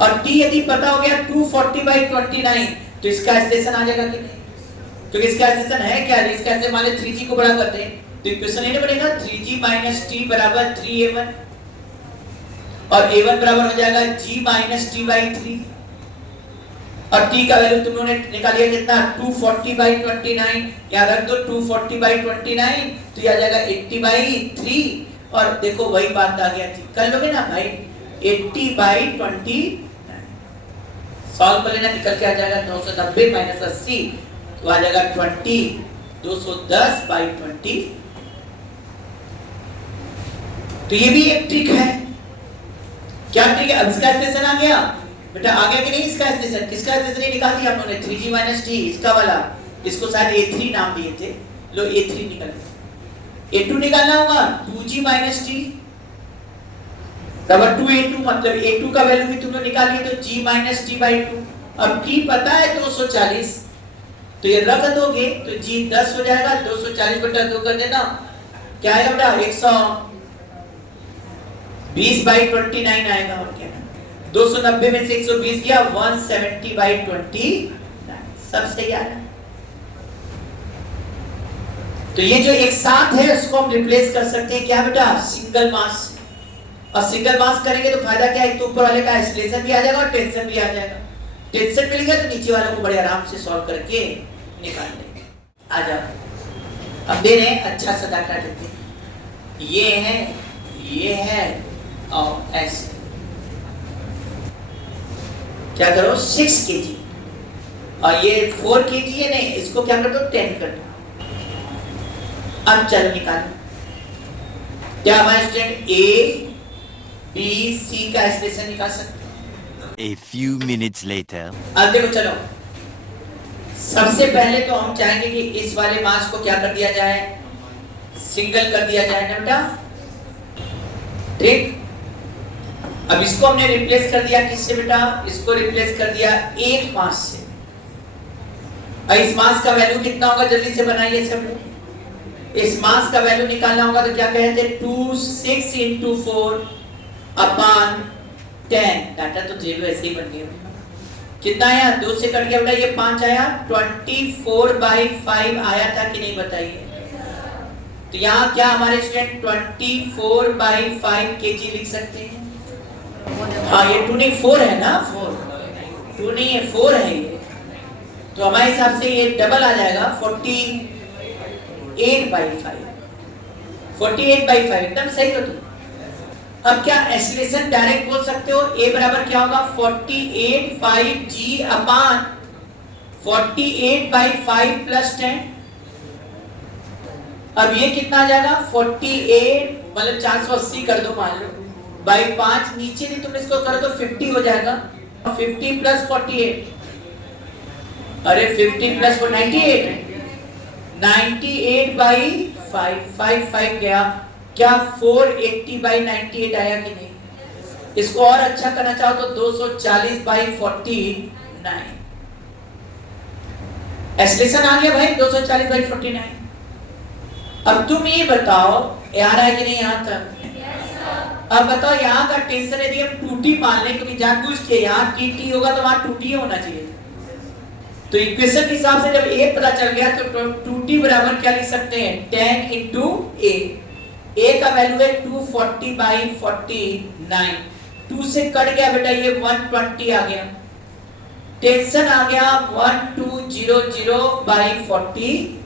और t यदि पता हो गया 240/29 तो इसका एक्सप्रेशन आ जाएगा कि नहीं? क्योंकि इसका एक्सप्रेशन है क्या? इसका ऐसे मान ले 3g को बड़ा करते हैं तो इक्वेशन ये बनेगा 3g - t = 3a1 और a1 बराबर हो जाएगा g - t/3 और t का वैल्यू तुम लोगों ने निकाल लिया कितना? 240/29। यहाँ रख दो 240/29 तो ये आ जाएगा 80/3 और देखो वही बात आ गया थी, कर लोगे ना भाई? 80/29 सॉल्व कर लेना, निकल के आ जाएगा 990 - 80 तो आ जाएगा 210/20। तो ये भी एक ट्रिक है। क्या ट्रिक है? अब इसका एक्सप्रेशन आ गया बेटा, आ गया कि नहीं? इसका एक्सप्रेशन किसका एक्सप्रेशन ये निकाल दिया हम लोगों ने 3g - t इसका वाला, इसको शायद a3 नाम दिए थे। लो a3 निकल गया। a2 निकालना होगा 2g - t बराबर 2a2 मतलब a2 का वैल्यू भी तुम लोग निकाल लिए तो g - t/2। अब t पता है 240 तो ये रख दोगे तो g 10 हो जाएगा। 240/2 कर देना, क्या आएगा बेटा? 20/29 आएगा और क्या, 290 में से 120 गया, 170/29, सब सही आ रहा है। तो ये जो एक साथ है उसको हम रिप्लेस कर सकते हैं क्या बेटा, सिंगल मास से। और सिंगल मास करेंगे तो फायदा क्या है, एक तो ऊपर वाले का एक्सीलरेशन भी आ जाएगा और टेंशन भी आ जाएगा। टेंशन मिल गया तो नीचे वालों को बड़े आराम से सॉल्व करके निकाल लेंगे। आ जाओ, अब दे रहे हैं अच्छा सा डाटा देते हैं, ये है और ऐसे क्या करो 6 kg और ये 4 kg है, नहीं इसको क्या कर दो 10 कर दो। अब चलो निकालो, क्या हमारे स्टूडेंट ए बी सी का एक्सप्रेशन निकाल सकते हैं। A few minutes later. अब देखो चलो, सबसे पहले तो हम चाहेंगे कि इस वाले मास को क्या कर दिया जाए, सिंगल कर दिया जाए ना बेटा, ठीक। अब इसको हमने रिप्लेस कर दिया किससे बेटा, इसको रिप्लेस कर दिया एक मास से। और इस मास का वैल्यू कितना होगा, जल्दी से बनाइए सब लोग। इस मास का वैल्यू निकालना होगा तो क्या कहते हैं, 26 × 4/10। डाटा तो जेब वैसे ही बन गया, कितना आया, 2 से कट गया बेटा, ये 5 आया, 24/5 आया था कि नहीं बताइए। तो यहाँ क्या हमारे स्टूडेंट 24/5 kg लिख सकते हैं। हाँ ये 2 नहीं 4 है ना, 2 नहीं है 4 है ये, तो हमारे हिसाब से ये डबल आ जाएगा 48/5। 48/5 एकदम सही हो तुम। अब क्या एक्सीलरेशन डायरेक्ट बोल सकते हो, A बराबर क्या होगा 48/5 + 10। अब ये कितना आ जाएगा 48 मतलब 480 कर दो मान लो बाई 5, नीचे नहीं तुम इसको कर दो 50 हो जाएगा, 50 + 48, अरे 50 + 98, 98/5 गया, क्या 480/98 आया कि नहीं। इसको और अच्छा करना चाहो तो 240/49 एक्सीलरेशन आ गया भाई 240/49। अब तुम ये बताओ यार है कि नहीं यहाँ तक। अब बताओ यहाँ का टेंशन यदि हम 2t मान लें, क्योंकि जानबूझ के यहाँ tt होगा तो वहां 2t होना चाहिए। तो इक्वेशन के हिसाब से जब a पता चल गया तो 2t बराबर क्या लिख सकते हैं 10 × a का वैल्यू है 240/49, 2 से कट गया बेटा ये 120 आ गया, टेंशन आ गया 1200/49।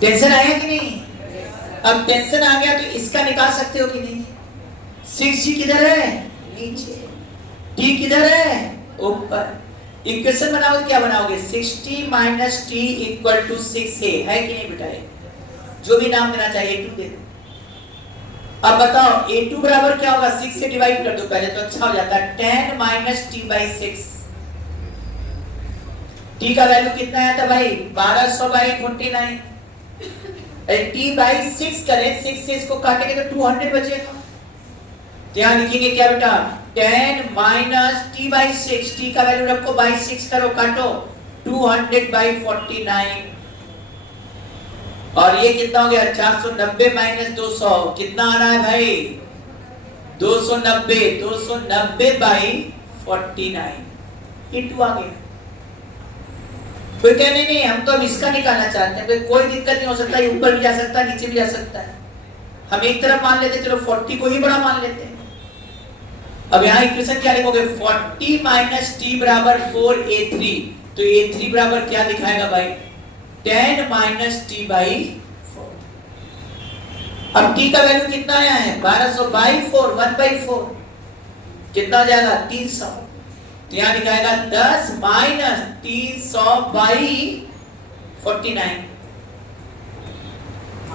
टेंशन आया कि नहीं। अब टेंशन आ गया तो इसका निकाल सकते हो कि नहीं। 6g किधर है, नीचे, t किधर है, ऊपर। इक्वेशन बनाओगे क्या बनाओगे, 60 - t = 6a है कि नहीं बेटा, जो भी नाम देना चाहिए a2 दे दो। अब बताओ a2 बराबर क्या होगा, 6 से डिवाइड कर दो पहले तो अच्छा हो जाता है, 10 - t/6। t का वैल्यू कितना आया था भाई 1200/49, t/6 करें, 6 से इसको काटेंगे तो 200 बचेगा। यहाँ लिखेंगे क्या बेटा 10 - t/6, t का वैल्यू रखो बाई 6 करो, काटो 200/49। और ये कितना हो गया 490 - 200 कितना आ रहा है भाई 290/49 ये 2 आ गया। कोई कह नहीं हम तो अब इसका निकालना चाहते हैं, कोई दिक्कत नहीं हो सकता, ये ऊपर भी जा सकता है नीचे भी जा सकता है। हम एक तरफ मान लेते चलो 40 को ही बड़ा मान लेते हैं। अब यहाँ इक्वेशन क्या लिखोगे 40 - t बराबर 4a3, तो a3 बराबर क्या दिखाएगा भाई 10 - t/4। अब t का वैल्यू कितना आया है 1200/4, 1/4 कितना हो जाएगा 300, तो यहाँ दिखाएगा 10 - 300/49।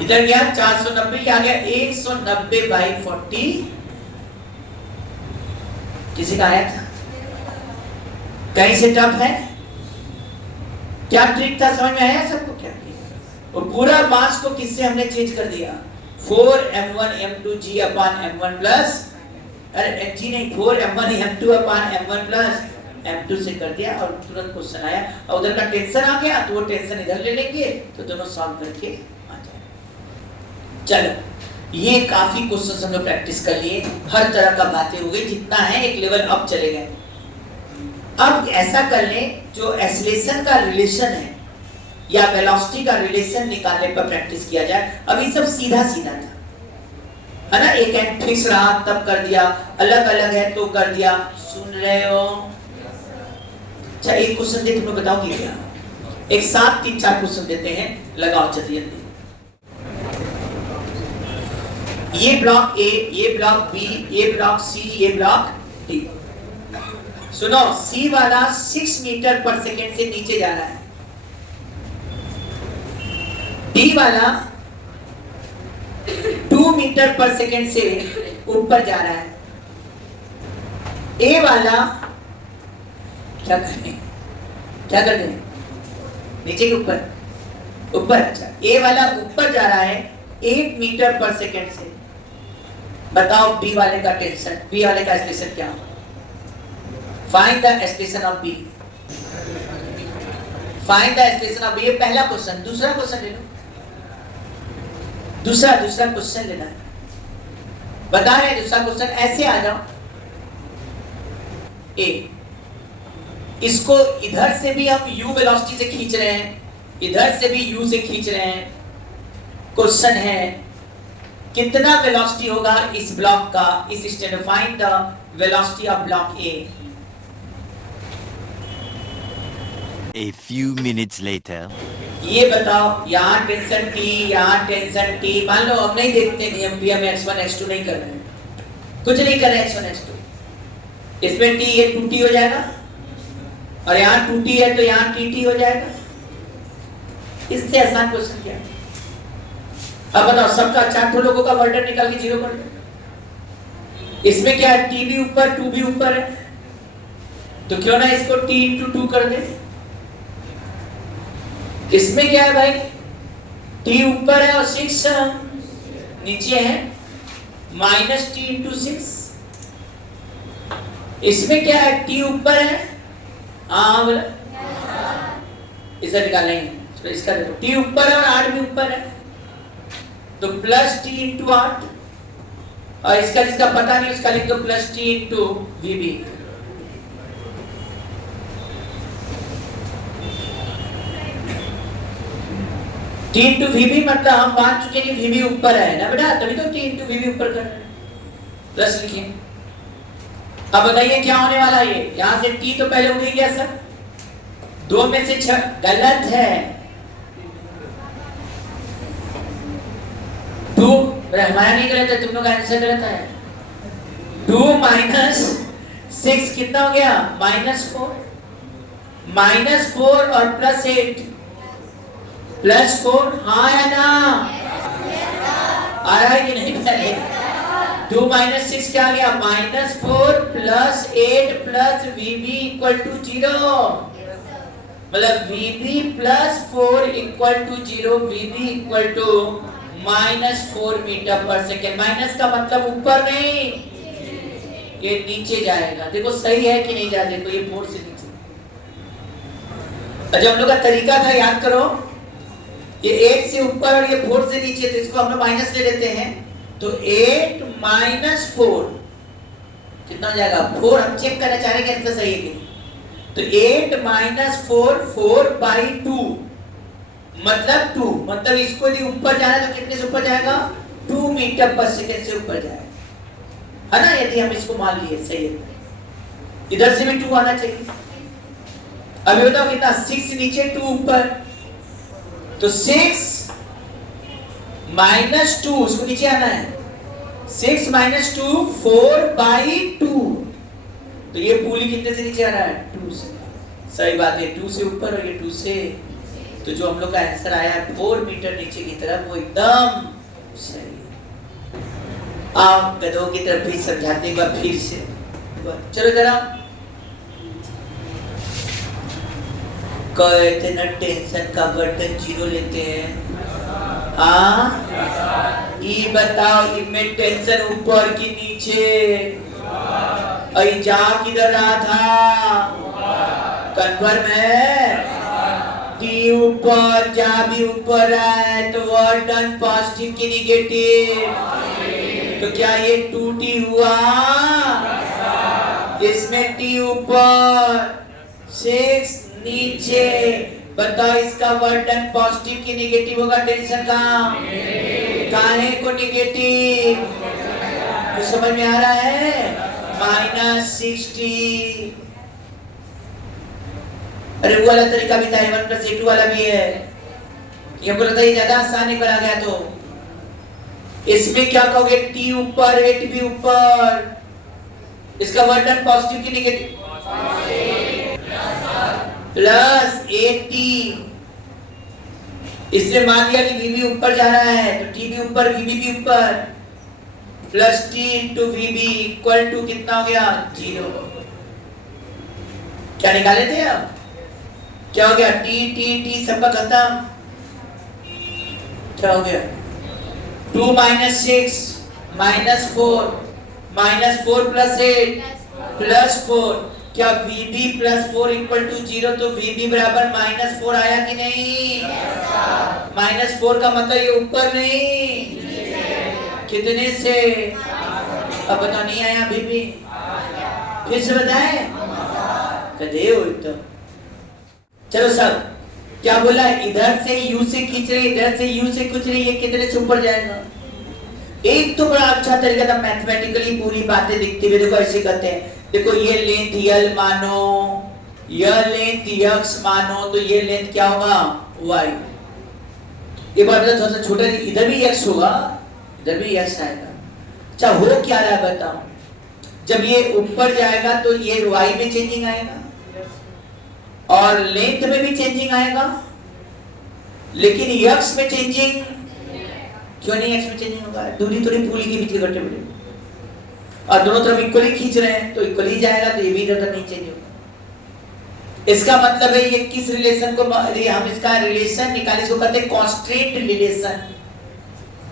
इधर गया 490 क्या गया 190/40। किसी का आया था कहीं से टफ है, क्या ट्रिक था समझ में आया सबको क्या। और पूरा मास को किससे हमने चेंज कर दिया 4m1m2g/m1 प्लस, अरे g नहीं 4m1m2/m1 m2 से कर दिया और तुरंत क्वेश्चन आया। और उधर का टेंशन आ गया तो वो टेंशन इधर ले लेंगे तो दोनों सॉल्व करके आ जाए। चलो ये काफी क्वेश्चन हम लोग प्रैक्टिस कर लिए, हर तरह का बातें हो गई, जितना है एक लेवल अप चले गए। अब ऐसा कर लें जो एक्सीलरेशन का रिलेशन है या वेलोसिटी का रिलेशन निकालने पर प्रैक्टिस किया जाए। अभी सब सीधा सीधा था, है ना, एक एंड फिक्स रहा तब कर दिया, अलग अलग है तो कर दिया। सुन रहे हो? अच्छा एक क्वेश्चन दे, तुम्हें बताऊंगी क्या? एक साथ 3-4 क्वेश्चन देते हैं, लगाओ जल्दी जल्दी। ये ब्लॉक ए, ये ब्लॉक बी, ये ब्लॉक सी, ये ब्लॉक डी। सुनो, सी वाला 6 मीटर पर सेकेंड से नीचे जा रहा है, डी वाला 2 मीटर पर सेकेंड से ऊपर जा रहा है, ए वाला क्या करें, क्या कर दें, नीचे के ऊपर, ऊपर। अच्छा, ए वाला ऊपर जा रहा है 8 मीटर पर सेकेंड से। बताओ बी वाले का टेंशन, बी वाले का एक्सीलरेशन क्या होगा? Find the acceleration of B, find the acceleration of B. ये पहला क्वेश्चन। दूसरा क्वेश्चन ले लो, दूसरा क्वेश्चन लेना है, बता रहे हैं दूसरा क्वेश्चन। ऐसे आ जाओ, ए, इसको इधर से भी हम u वेलोसिटी से खींच रहे हैं, इधर से भी u से खींच रहे हैं। क्वेश्चन है कितना वेलोसिटी होगा इस ब्लॉक का, इस stand. Find the velocity of block A. A few minutes later. ये बताओ, यहाँ टेंशन T, यहाँ टेंशन T। मान लो हम नहीं देखते नियम भी, हम x1 x2 नहीं कर रहे हैं, कुछ नहीं कर रहे x1 x2। इसमें T ये 2T हो जाएगा, और यहाँ 2T है तो यहाँ TT हो जाएगा। इससे आसान क्वेश्चन क्या है? अब बताओ, सबका 4 लोगों का वर्डन निकाल के 0 कर दो। इसमें क्या है, T भी ऊपर 2 भी ऊपर है, तो क्यों ना इसको T × 2 कर दे। इसमें क्या है भाई, T ऊपर है और 6 नीचे है, -T × 6। इसमें क्या है, T ऊपर है, हाँ बोला, इसे निकालेंगे, तो इसका देखो T ऊपर है और 8 भी ऊपर है, तो +T × 8, और इसका जिसका पता नहीं उसका लिख दो +T × VB। T × VB मतलब हम मान चुके हैं VB ऊपर है ना बेटा, तभी तो T × VB ऊपर कर रहे हैं। प्लस लिखिए। अब बताइए क्या होने वाला है, ये यहां से T तो पहले उड़ गया सर, 2 में से 6 गलत है। 2 हमारा नहीं गलत है, तुम लोग का आंसर गलत है। 2 - 6 कितना हो गया, -4। -4 और +8 +4, हाँ या ना? आया है कि नहीं? पहले 2 - 6 क्या आ गया, -4 + 8 + VB = 0। मतलब VB + 4 = 0, VB = -4 मीटर पर सेकेंड। माइनस का मतलब ऊपर नहीं, ये नीचे जाएगा। देखो सही है कि नहीं जा, देखो ये 4 से नीचे। अच्छा, हम लोग का तरीका था, याद करो, ये 8 से ऊपर और ये 4 से नीचे, तो इसको हम लोग माइनस ले लेते हैं, तो 8 - 4 कितना हो जाएगा, 4। हम चेक करना चाह रहे हैं कि आंसर सही है कि नहीं, तो 8 - 4 4/2 मतलब 2, मतलब इसको यदि ऊपर जाना है तो कितने से ऊपर जाएगा, 2 मीटर पर सेकेंड से ऊपर जाएगा, है ना। यदि हम इसको मान लिए सही है, इधर से भी 2 आना चाहिए। अभी बताओ कितना, 6 नीचे 2 ऊपर, तो 6 - 2 उसको नीचे आना है, 6 - 2 4/2, तो ये पूरी कितने से नीचे आ रहा है, 2 से। सही बात है, 2 से ऊपर और ये 2 से, तो जो हम लोग का आंसर आया 4 मीटर नीचे की तरफ, वो एकदम सही है। आप गधों की तरफ भी समझाते एक बार फिर से, चलो जरा। इतना टेंशन का बटन 0 लेते हैं, हाँ? ये बताओ, इनमें टेंशन ऊपर की नीचे, और जा किधर रहा था, कन्फर्म है? टी ऊपर जहां भी ऊपर है तो वर्क डन पॉजिटिव की निगेटिव, तो क्या ये 2t हुआ? इसमें t ऊपर 6 नीचे, बताओ इसका वर्क डन पॉजिटिव की निगेटिव होगा? टेंशन का काहे को निगेटिव? तो समझ में आ रहा है? -60। अरे वो वाला तरीका भी था, A1 + A2 वाला भी है। ये बोला था ये ज्यादा आसान नहीं बना गया, तो इसमें क्या कहोगे? t ऊपर 8b ऊपर, इसका वर्क डन पॉजिटिव की निगेटिव प्लस 8t, इसलिए मान लिया कि vb ऊपर जा रहा है तो t भी ऊपर vb भी ऊपर, plus t into vb equal to कितना हो गया? 0। क्या निकाले थे अब? क्या हो गया? t सबका खत्म। क्या हो गया? 2 - 6 -4 -4 + 8 +4, क्या vb + 4 = 0? तो vb बराबर -4 आया कि नहीं? -4 का मतलब ये ऊपर नहीं, कितने से? अब बताओ, नहीं आया अभी भी? फिर से बताएं? कदे हो तो चलो सब, क्या बोला है? इधर से u से खींच रहे, इधर से u से खींच रहे, ये कितने से ऊपर जाएगा? एक तो बड़ा अच्छा तरीका था मैथमेटिकली पूरी बातें दिखती हुई, देखो ऐसे करते हैं, देखो ये लेंथ l मानो, यह लेंथ x मानो, तो ये लेंथ क्या होगा? y। एक बार थोड़ा सा छोटा, इधर भी x होगा, इधर भी x आएगा। अच्छा हो क्या रहा है बताओ? जब ये ऊपर जाएगा तो ये y में चेंजिंग आएगा और लेंथ में भी चेंजिंग आएगा, लेकिन x में चेंजिंग क्यों नहीं? x में चेंजिंग होगा, दूरी थोड़ी पूरी के बीच के घटे बड़े, और दोनों तरफ इक्वली खींच रहे हैं तो इक्वली जाएगा, तो ये भी इधर नहीं चेंज होगा। इसका मतलब है ये किस रिलेशन को, हम इसका रिलेशन निकाले, इसको कहते हैं कांस्टेंट रिलेशन।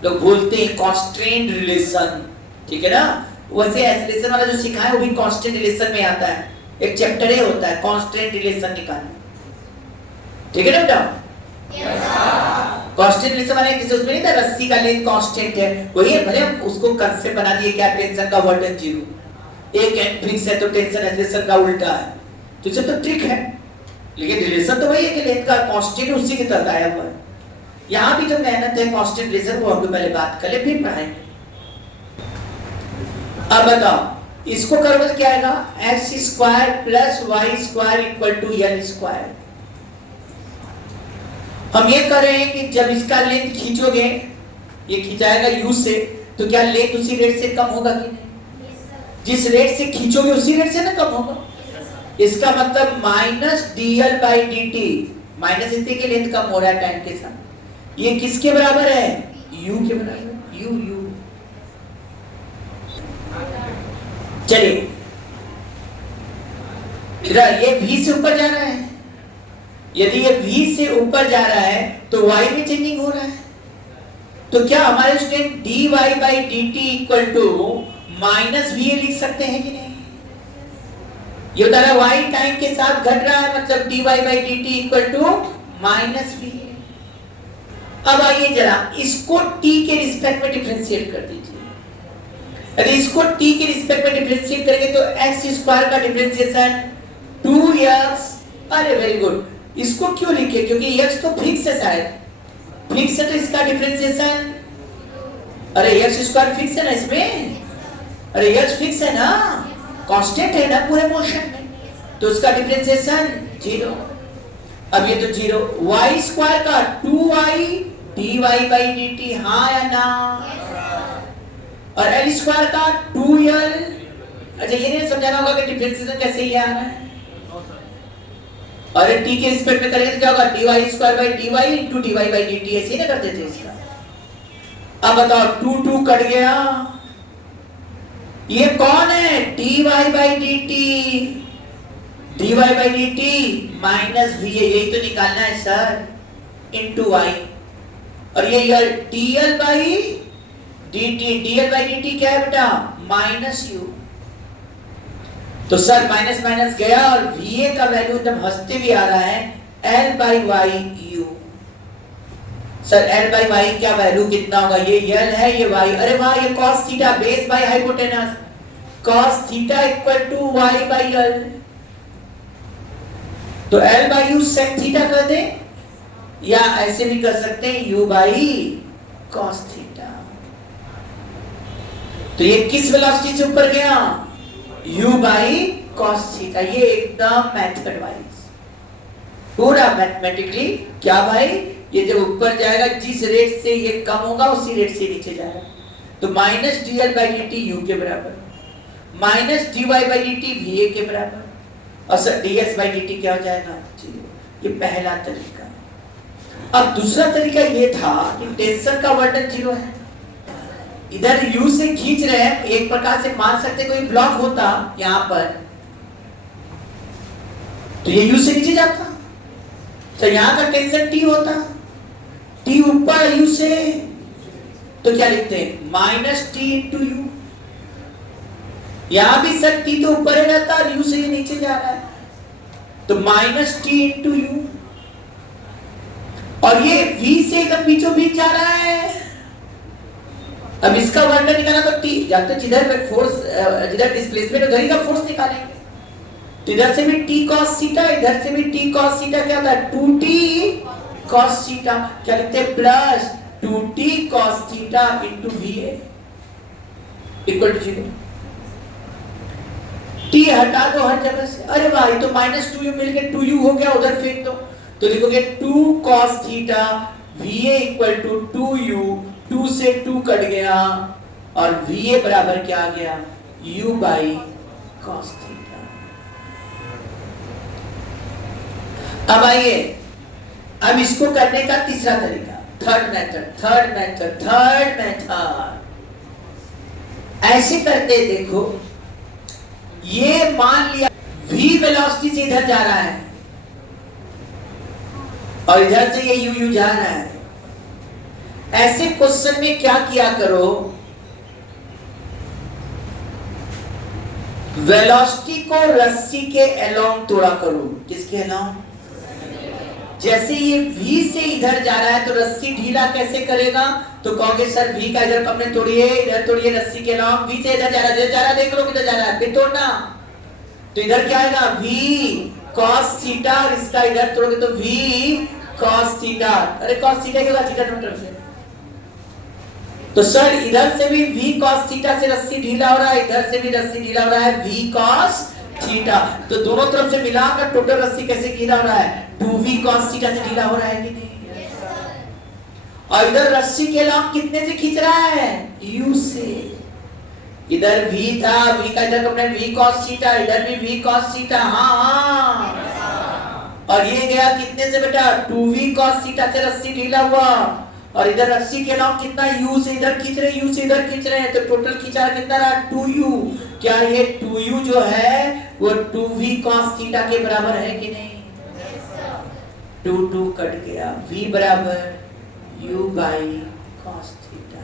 लोग बोलते हैं कांस्टेंट रिलेशन, ठीक है ना? वैसे एसोसिएशन वाला जो सिखाया है वो भी कांस्टेंट रिलेशन में आता है, एक चैप्टर ही होता है कांस्टेंट रिलेशन निकालना, ठीक है ना बेटा? कांस्टेंट रिलेशन वाले किसी उसमें नहीं था, रस्सी का लेंथ कांस्टेंट है, वही है, भले हम उसको कंसेप्ट बना दिए क्या, टेंशन का वर्डन 0, एक एंड फिक्स है तो टेंशन एसोसिएशन का उल्टा है, तो इसे तो ट्रिक है, लेकिन रिलेशन तो वही है कि लेंथ का कांस्टेंट उसी के तहत आया हुआ है। यहाँ भी जो मेहनत है कांस्टेंट रिलेशन, वो हम पहले बात कर ले फिर पढ़ाएंगे। अब बताओ इसको करोगे तो क्या आएगा? x² + y² = l²। हम ये कर रहे हैं कि जब इसका लेंथ खींचोगे, ये खिंचाएगा u से, तो क्या लेंथ उसी रेट से कम होगा कि नहीं? जिस रेट से खींचोगे उसी रेट से ना कम होगा। इसका मतलब -dl/dt, माइनस इससे की लेंथ कम हो रहा है टाइम के साथ, ये किसके बराबर है? u के बराबर, u। चलिए ये v से ऊपर जा रहा है, यदि ये v से ऊपर जा रहा है तो y में चेंजिंग हो रहा है, तो क्या हमारे स्टूडेंट dy/dt = -va लिख सकते हैं कि नहीं? ये बता रहा y टाइम के साथ घट रहा है, मतलब dy/dt = -va। अब आइए जरा इसको t के रिस्पेक्ट में डिफरेंशिएट कर दीजिए। यदि इसको t के रिस्पेक्ट में डिफरेंशिएट करेंगे तो x² का डिफरेंशिएशन 2x, अरे वेरी गुड। इसको क्यों लिखे? क्योंकि x तो फिक्स है, शायद फिक्स है तो इसका डिफरेंशिएशन, अरे x² फिक्स है ना इसमें, अरे x फिक्स है ना, कांस्टेंट है ना पूरे मोशन में, तो उसका डिफरेंशिएशन 0। अब ये तो 0, y² का 2y dy/dt, हाँ या ना? और l² का 2l। अच्छा ये नहीं समझाना होगा कि डिफरेंशिएशन कैसे ही आ रहा है, अरे t के रिस्पेक्ट में करेंगे तो क्या होगा? dy² dy/dt, ऐसे ना करते थे इसका। अब बताओ 2 कट गया, ये कौन है? dy/dt -va, यही तो निकालना है सर, इनटू y, और ये dl/dt क्या है बेटा? -u। तो सर माइनस माइनस गया और va का वैल्यू एकदम हंसते भी आ रहा है, L by y u। Sir L by y क्या वैल्यू कितना होगा? ये L है, ये y। अरे वाह, ये cos theta base by hypotenuse, cos theta equal to y by L। तो L by u sec theta कर दे, या ऐसे भी कर सकते हैं u by cos थीटा। तो ये किस वेलोसिटी से ऊपर गया? u by cos theta. ये एकदम मेथड वाइज पूरा मैथमेटिकली क्या भाई, ये जब ऊपर जाएगा जिस रेट से ये कम होगा उसी रेट से नीचे जाएगा। तो minus dl by dt u के बराबर, minus dy by dt va के बराबर, और सर dx by dt क्या हो जाएगा? 0। ये पहला तरीका। अब दूसरा तरीका ये था कि टेंशन का वर्णन 0 है, इधर u से खींच रहे हैं, एक प्रकार से मान सकते कोई ब्लॉक होता यहां पर, तो ये u से नीचे जाता, तो यहां का टेंशन t होता, t ऊपर u से, तो क्या लिखते हैं? Minus T into you. यहां भी सर t तो ऊपर ही रहता और u से ये नीचे जा रहा है, तो माइनस टी इंटू यू। और ये v से एकदम बीचों बीच जा रहा है। अब इसका वर्णन निकालना तो t, या तो जिधर फोर्स, जिधर डिस्प्लेसमेंट उधर ही का फोर्स निकालेंगे। तो इधर से भी t cos थीटा, इधर से भी t cos थीटा, क्या होता है? 2t cos theta. क्या लिखते हैं? Plus 2t cos theta into va equal to 0। t हटा दो हर जगह से। अरे भाई, तो माइनस 2u मिल के 2u हो गया, उधर फेंक दो, तो लिखोगे 2 cos theta va equal to 2u, 2 से 2 कट गया, और va बराबर क्या आ गया? u by cos theta. अब आइए, अब इसको करने का तीसरा तरीका, थर्ड मेथड। ऐसे करते देखो, ये मान लिया v वेलोसिटी से इधर जा रहा है और इधर से ये u जा रहा है। ऐसे क्वेश्चन में क्या किया करो, वेलोसिटी को रस्सी के अलोंग तोड़ा करो। किसके अलोंग? जैसे ये v से इधर जा रहा है तो रस्सी ढीला कैसे करेगा? तो कहोगे सर v का इधर हमने तोड़िए, इधर तोड़िए, रस्सी के अलावा v से इधर जा रहा है, देख लो किधर जा रहा है, फिर तोड़ना। तो इधर क्या आएगा? v cos थीटा, और इसका इधर तोड़ोगे तो v cos थीटा। अरे cos थीटा क्या होगा? थीटा टर्म से। तो सर इधर से भी v cos थीटा से रस्सी ढीला हो रहा है, इधर से भी रस्सी ढीला हो रहा है, v cos थीटा। तो दोनों तरफ से मिलाकर टोटल रस्सी कैसे ढीला हो रहा है? 2v cos थीटा से ढीला हो रहा है कि नहीं? और इधर रस्सी के अलावा कितने से खींच रहा है? u से। इधर v था, v का इधर अपने v cos थीटा, इधर भी v cos थीटा। हाँ, और ये गया कितने से बेटा? 2v cos थीटा से रस्सी ढीला हुआ, और इधर रस्सी के अलावा कितना? u से इधर खींच रहे, u से इधर खींच रहे हैं, तो टोटल खींचा कितना रहा? 2u। क्या ये 2u जो है वो 2v cos थीटा के बराबर है कि नहीं? 2 कट गया, v बराबर u बाई cos थीटा।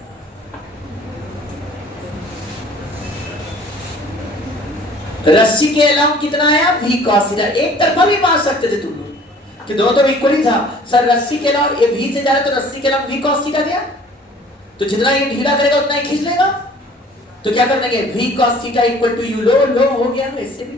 रस्सी के अलावा कितना आया? v cos theta. एक तरफा भी मार सकते थे तुम लोग कि दोनों तो इक्वल ही था। सर रस्सी के अलावा ये v से जा रहा है तो रस्सी के अलावा v cos थीटा गया, तो जितना ये ढीला करेगा उतना ही खींच लेगा। तो क्या कर देंगे? v cos theta equal to u। लो हो गया। ऐसे भी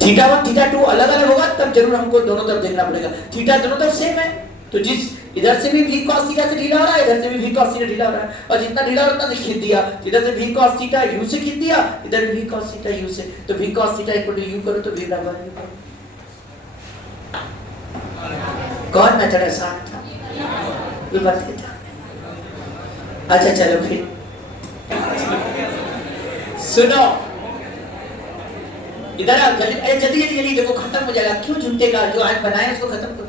थीटा 1 थीटा 2 अलग अलग होगा तब जरूर हमको दोनों तरफ देखना पड़ेगा। थीटा दोनों तरफ सेम है, तो जिस इधर से भी v cos थीटा से ढीला हो रहा है, इधर से भी v cos थीटा ढीला हो रहा है, और जितना ढीला हो रहा है उतना खींच दिया। इधर से v cos थीटा u से खींच दिया, इधर v cos थीटा u से, तो v cos theta equal to u करो तो v बराबर u करो। कौन मेथड आसान था? ये बात था। अच्छा चलो फिर सुनो, इधर आओ जल्दी जल्दी देखो, खत्म हो जाएगा। क्यों झूठेगा? जो आज बनाए उसको खत्म करो।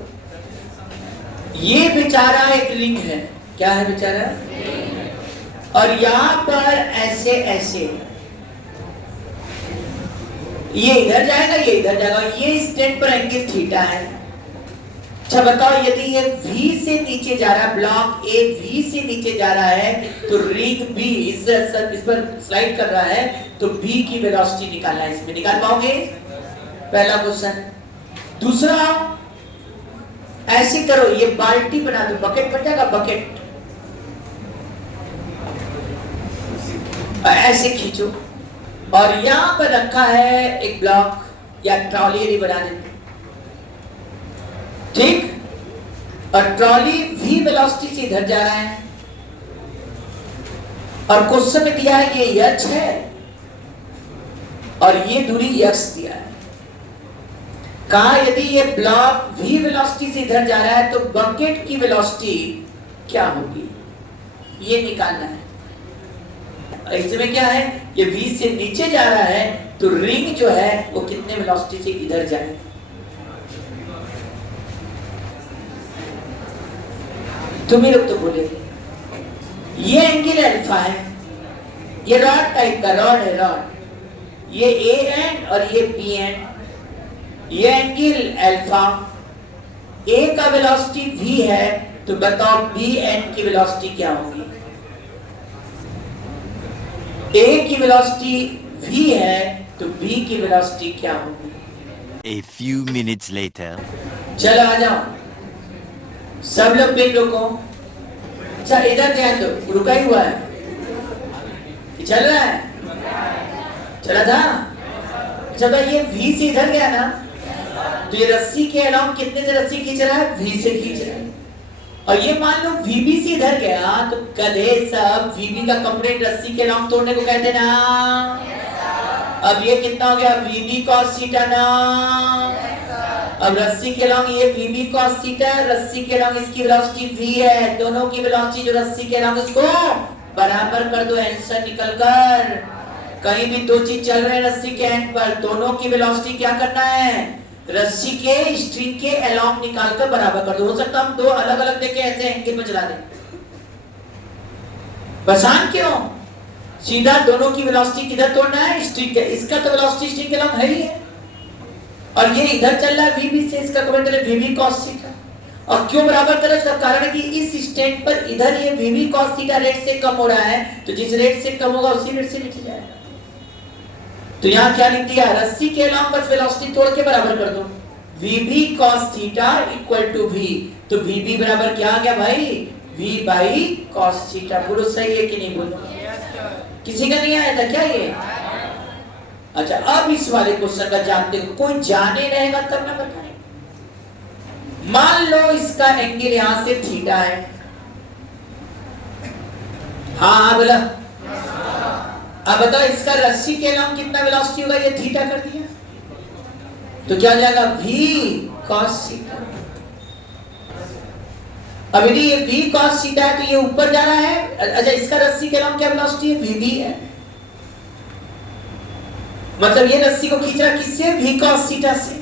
ये बेचारा एक रिंग है। क्या है बेचारा? और यहां पर ऐसे ऐसे ये इधर जाएगा, ये इधर जाएगा। ये स्टेट पर एंगल थीटा है, अच्छा बताओ, यदि ये V से नीचे जा रहा है, ब्लॉक A V से नीचे जा रहा है, तो रिंग B इस पर स्लाइड कर रहा है, तो B की वेलोसिटी निकालना है। इसमें निकाल पाओगे? पहला क्वेश्चन। दूसरा, ऐसे करो, ये बाल्टी बना दो, बकेट बन जाएगा, बकेट ऐसे खींचो, और यहां पर रखा है एक ब्लॉक या ट्रॉली बना देते, ठीक। और ट्रॉली V वेलोसिटी से इधर जा रहा है, और क्वेश्चन में दिया है ये H है और ये दूरी X दिया है। कहा यदि ये ब्लॉक V वेलोसिटी से इधर जा रहा है तो बकेट की वेलोसिटी क्या होगी, ये निकालना है। इसमें क्या है, ये V से नीचे जा रहा है तो रिंग जो है वो कितने वेलोसिटी से इधर जाए। तुम्हें लोग तो बोले ये एंगल अल्फा है, ये रॉड टाइप का रॉड है, रॉड, ये A एंड और ये B एंड, ये एंगल अल्फा, A का वेलोसिटी V है, तो बताओ B एंड की वेलोसिटी क्या होगी। A की वेलोसिटी V है तो B की वेलोसिटी क्या होगी। A few minutes later. चलो आ जाओ सब लोग, पेन रोको। अच्छा इधर ध्यान दो, रुका ही हुआ है, चल रहा है, चला था। अच्छा भाई ये V से इधर गया ना, तो ये रस्सी के अलावा कितने से रस्सी खींच रहा है, V से खींच रहा है। और ये मान लो VB से इधर गया, तो कदे सब VB का कंप्लीट रस्सी के अलावा तोड़ने को कहते ना। अब ये कितना हो गया, VB cos थीटा ना। अब रस्सी के अलावा ये VB cos थीटा, रस्सी के अलावा इसकी वेलोसिटी V है, दोनों की वेलोसिटी जो रस्सी के अलावा इसको बराबर कर दो, आंसर निकल कर। कहीं भी दो चीज चल रहे हैं रस्सी के एंड पर, दोनों की वेलोसिटी क्या करना है, रस्सी के स्ट्रिंग के अलोंग निकाल कर बराबर कर दो। हो सकता हम दो अलग अलग देके ऐसे एंगल में चला दें, परेशान क्यों, सीधा दोनों की वेलोसिटी किधर तोड़ना है, स्ट्रिंग के। इसका तो वेलोसिटी स्ट्रिंग के अलोंग है ही है, और ये इधर चल रहा है VB से, इसका कमेंट है VB cos थीटा। और क्यों बराबर करें, इसका कारण है कि इस स्टैंड पर इधर ये VB cos थीटा रेट से कम हो रहा है, तो जिस रेट से कम होगा उसी रेट से नीचे जाएगा। तो यहाँ क्या लिख दिया, रस्सी के अलावा बस वेलोसिटी तोड़ के बराबर कर दो, VB cos theta equal to V। तो VB बराबर क्या आ गया भाई, V बाई cos थीटा। बोलो सही है कि नहीं, बोलो। किसी का नहीं आया था क्या ये? अच्छा अब इस वाले क्वेश्चन का जानते हो, कोई जाने रहेगा तब ना बताएं। मान लो इसका एंगल यहां से थीटा है, हाँ बोला। अब बताओ इसका रस्सी के अलावा कितना वेलोसिटी होगा, ये थीटा कर दिया, तो क्या हो जाएगा V cos थीटा। अब यदि ये V cos थीटा है तो ये ऊपर जा रहा है। अच्छा इसका रस्सी के अलावा क्या वेलोसिटी है, VB है, मतलब ये रस्सी को खींच रहा किससे, V cos थीटा से।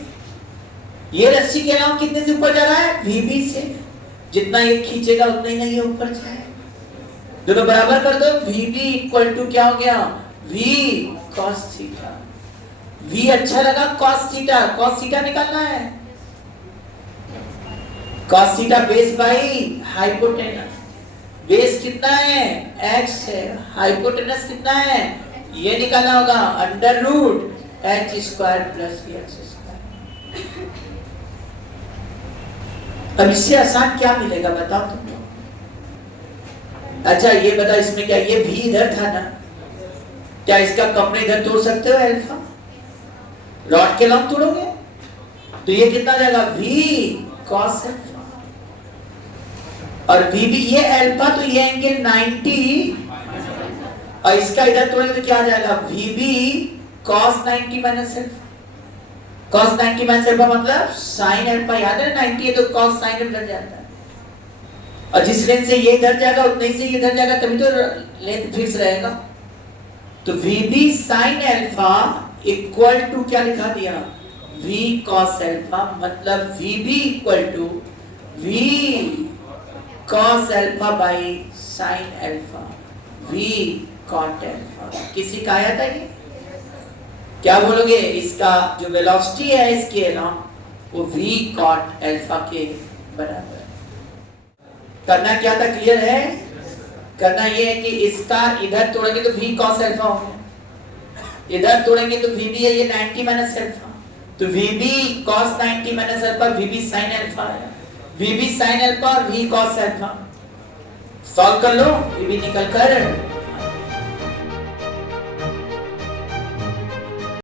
ये रस्सी के अलावा कितने से ऊपर जा रहा है, VB से। जितना ये खींचेगा उतना ही नहीं ये ऊपर जाए, दोनों बराबर कर दो। VB इक्वल टू क्या हो गया, V cos थीटा। V अच्छा लगा, cos थीटा, cos थीटा निकालना है। cos theta base by hypotenuse, base कितना है, x है, हाइपोटेनस कितना है, ये निकालना होगा under root h square plus x square. अब इससे आसान क्या मिलेगा बताओ तुम लोग। अच्छा ये बताओ इसमें क्या, ये V इधर था ना, क्या इसका कपड़े इधर तोड़ सकते हो अल्फा, रॉड के लंब तोड़ोगे, तो ये कितना जाएगा V cos अल्फा। और VB ये अल्फा, तो ये एंगल 90, और इसका इधर तोड़ेंगे तो क्या आ जाएगा, VB cos 90 minus alpha. cos 90 minus alpha मतलब sin अल्फा, याद है 90 है तो cos sin अल्फा जाता है। और जिस लेंथ से ये इधर जाएगा उतने से ये इधर जाएगा, तभी तो लेंथ फिक्स रहेगा। तो VB sin alpha equal to क्या लिखा दिया, V cos अल्फा, मतलब VB equal to V cos alpha by sin alpha, V cot alpha. किसी का आया था ये, क्या बोलोगे, इसका जो वेलोसिटी है इसके अलावा वो V cot अल्फा के बराबर। करना क्या था, क्लियर है? करना ये है कि इसका इधर तोड़ेंगे तो v cos अल्फा हो गया, इधर तोड़ेंगे तो vb है ये 90 माइनस अल्फा, तो vb cos 90 minus alpha vb sin alpha है, vb sin अल्फा और v cos अल्फा। सॉल्व कर लो, vb निकल कर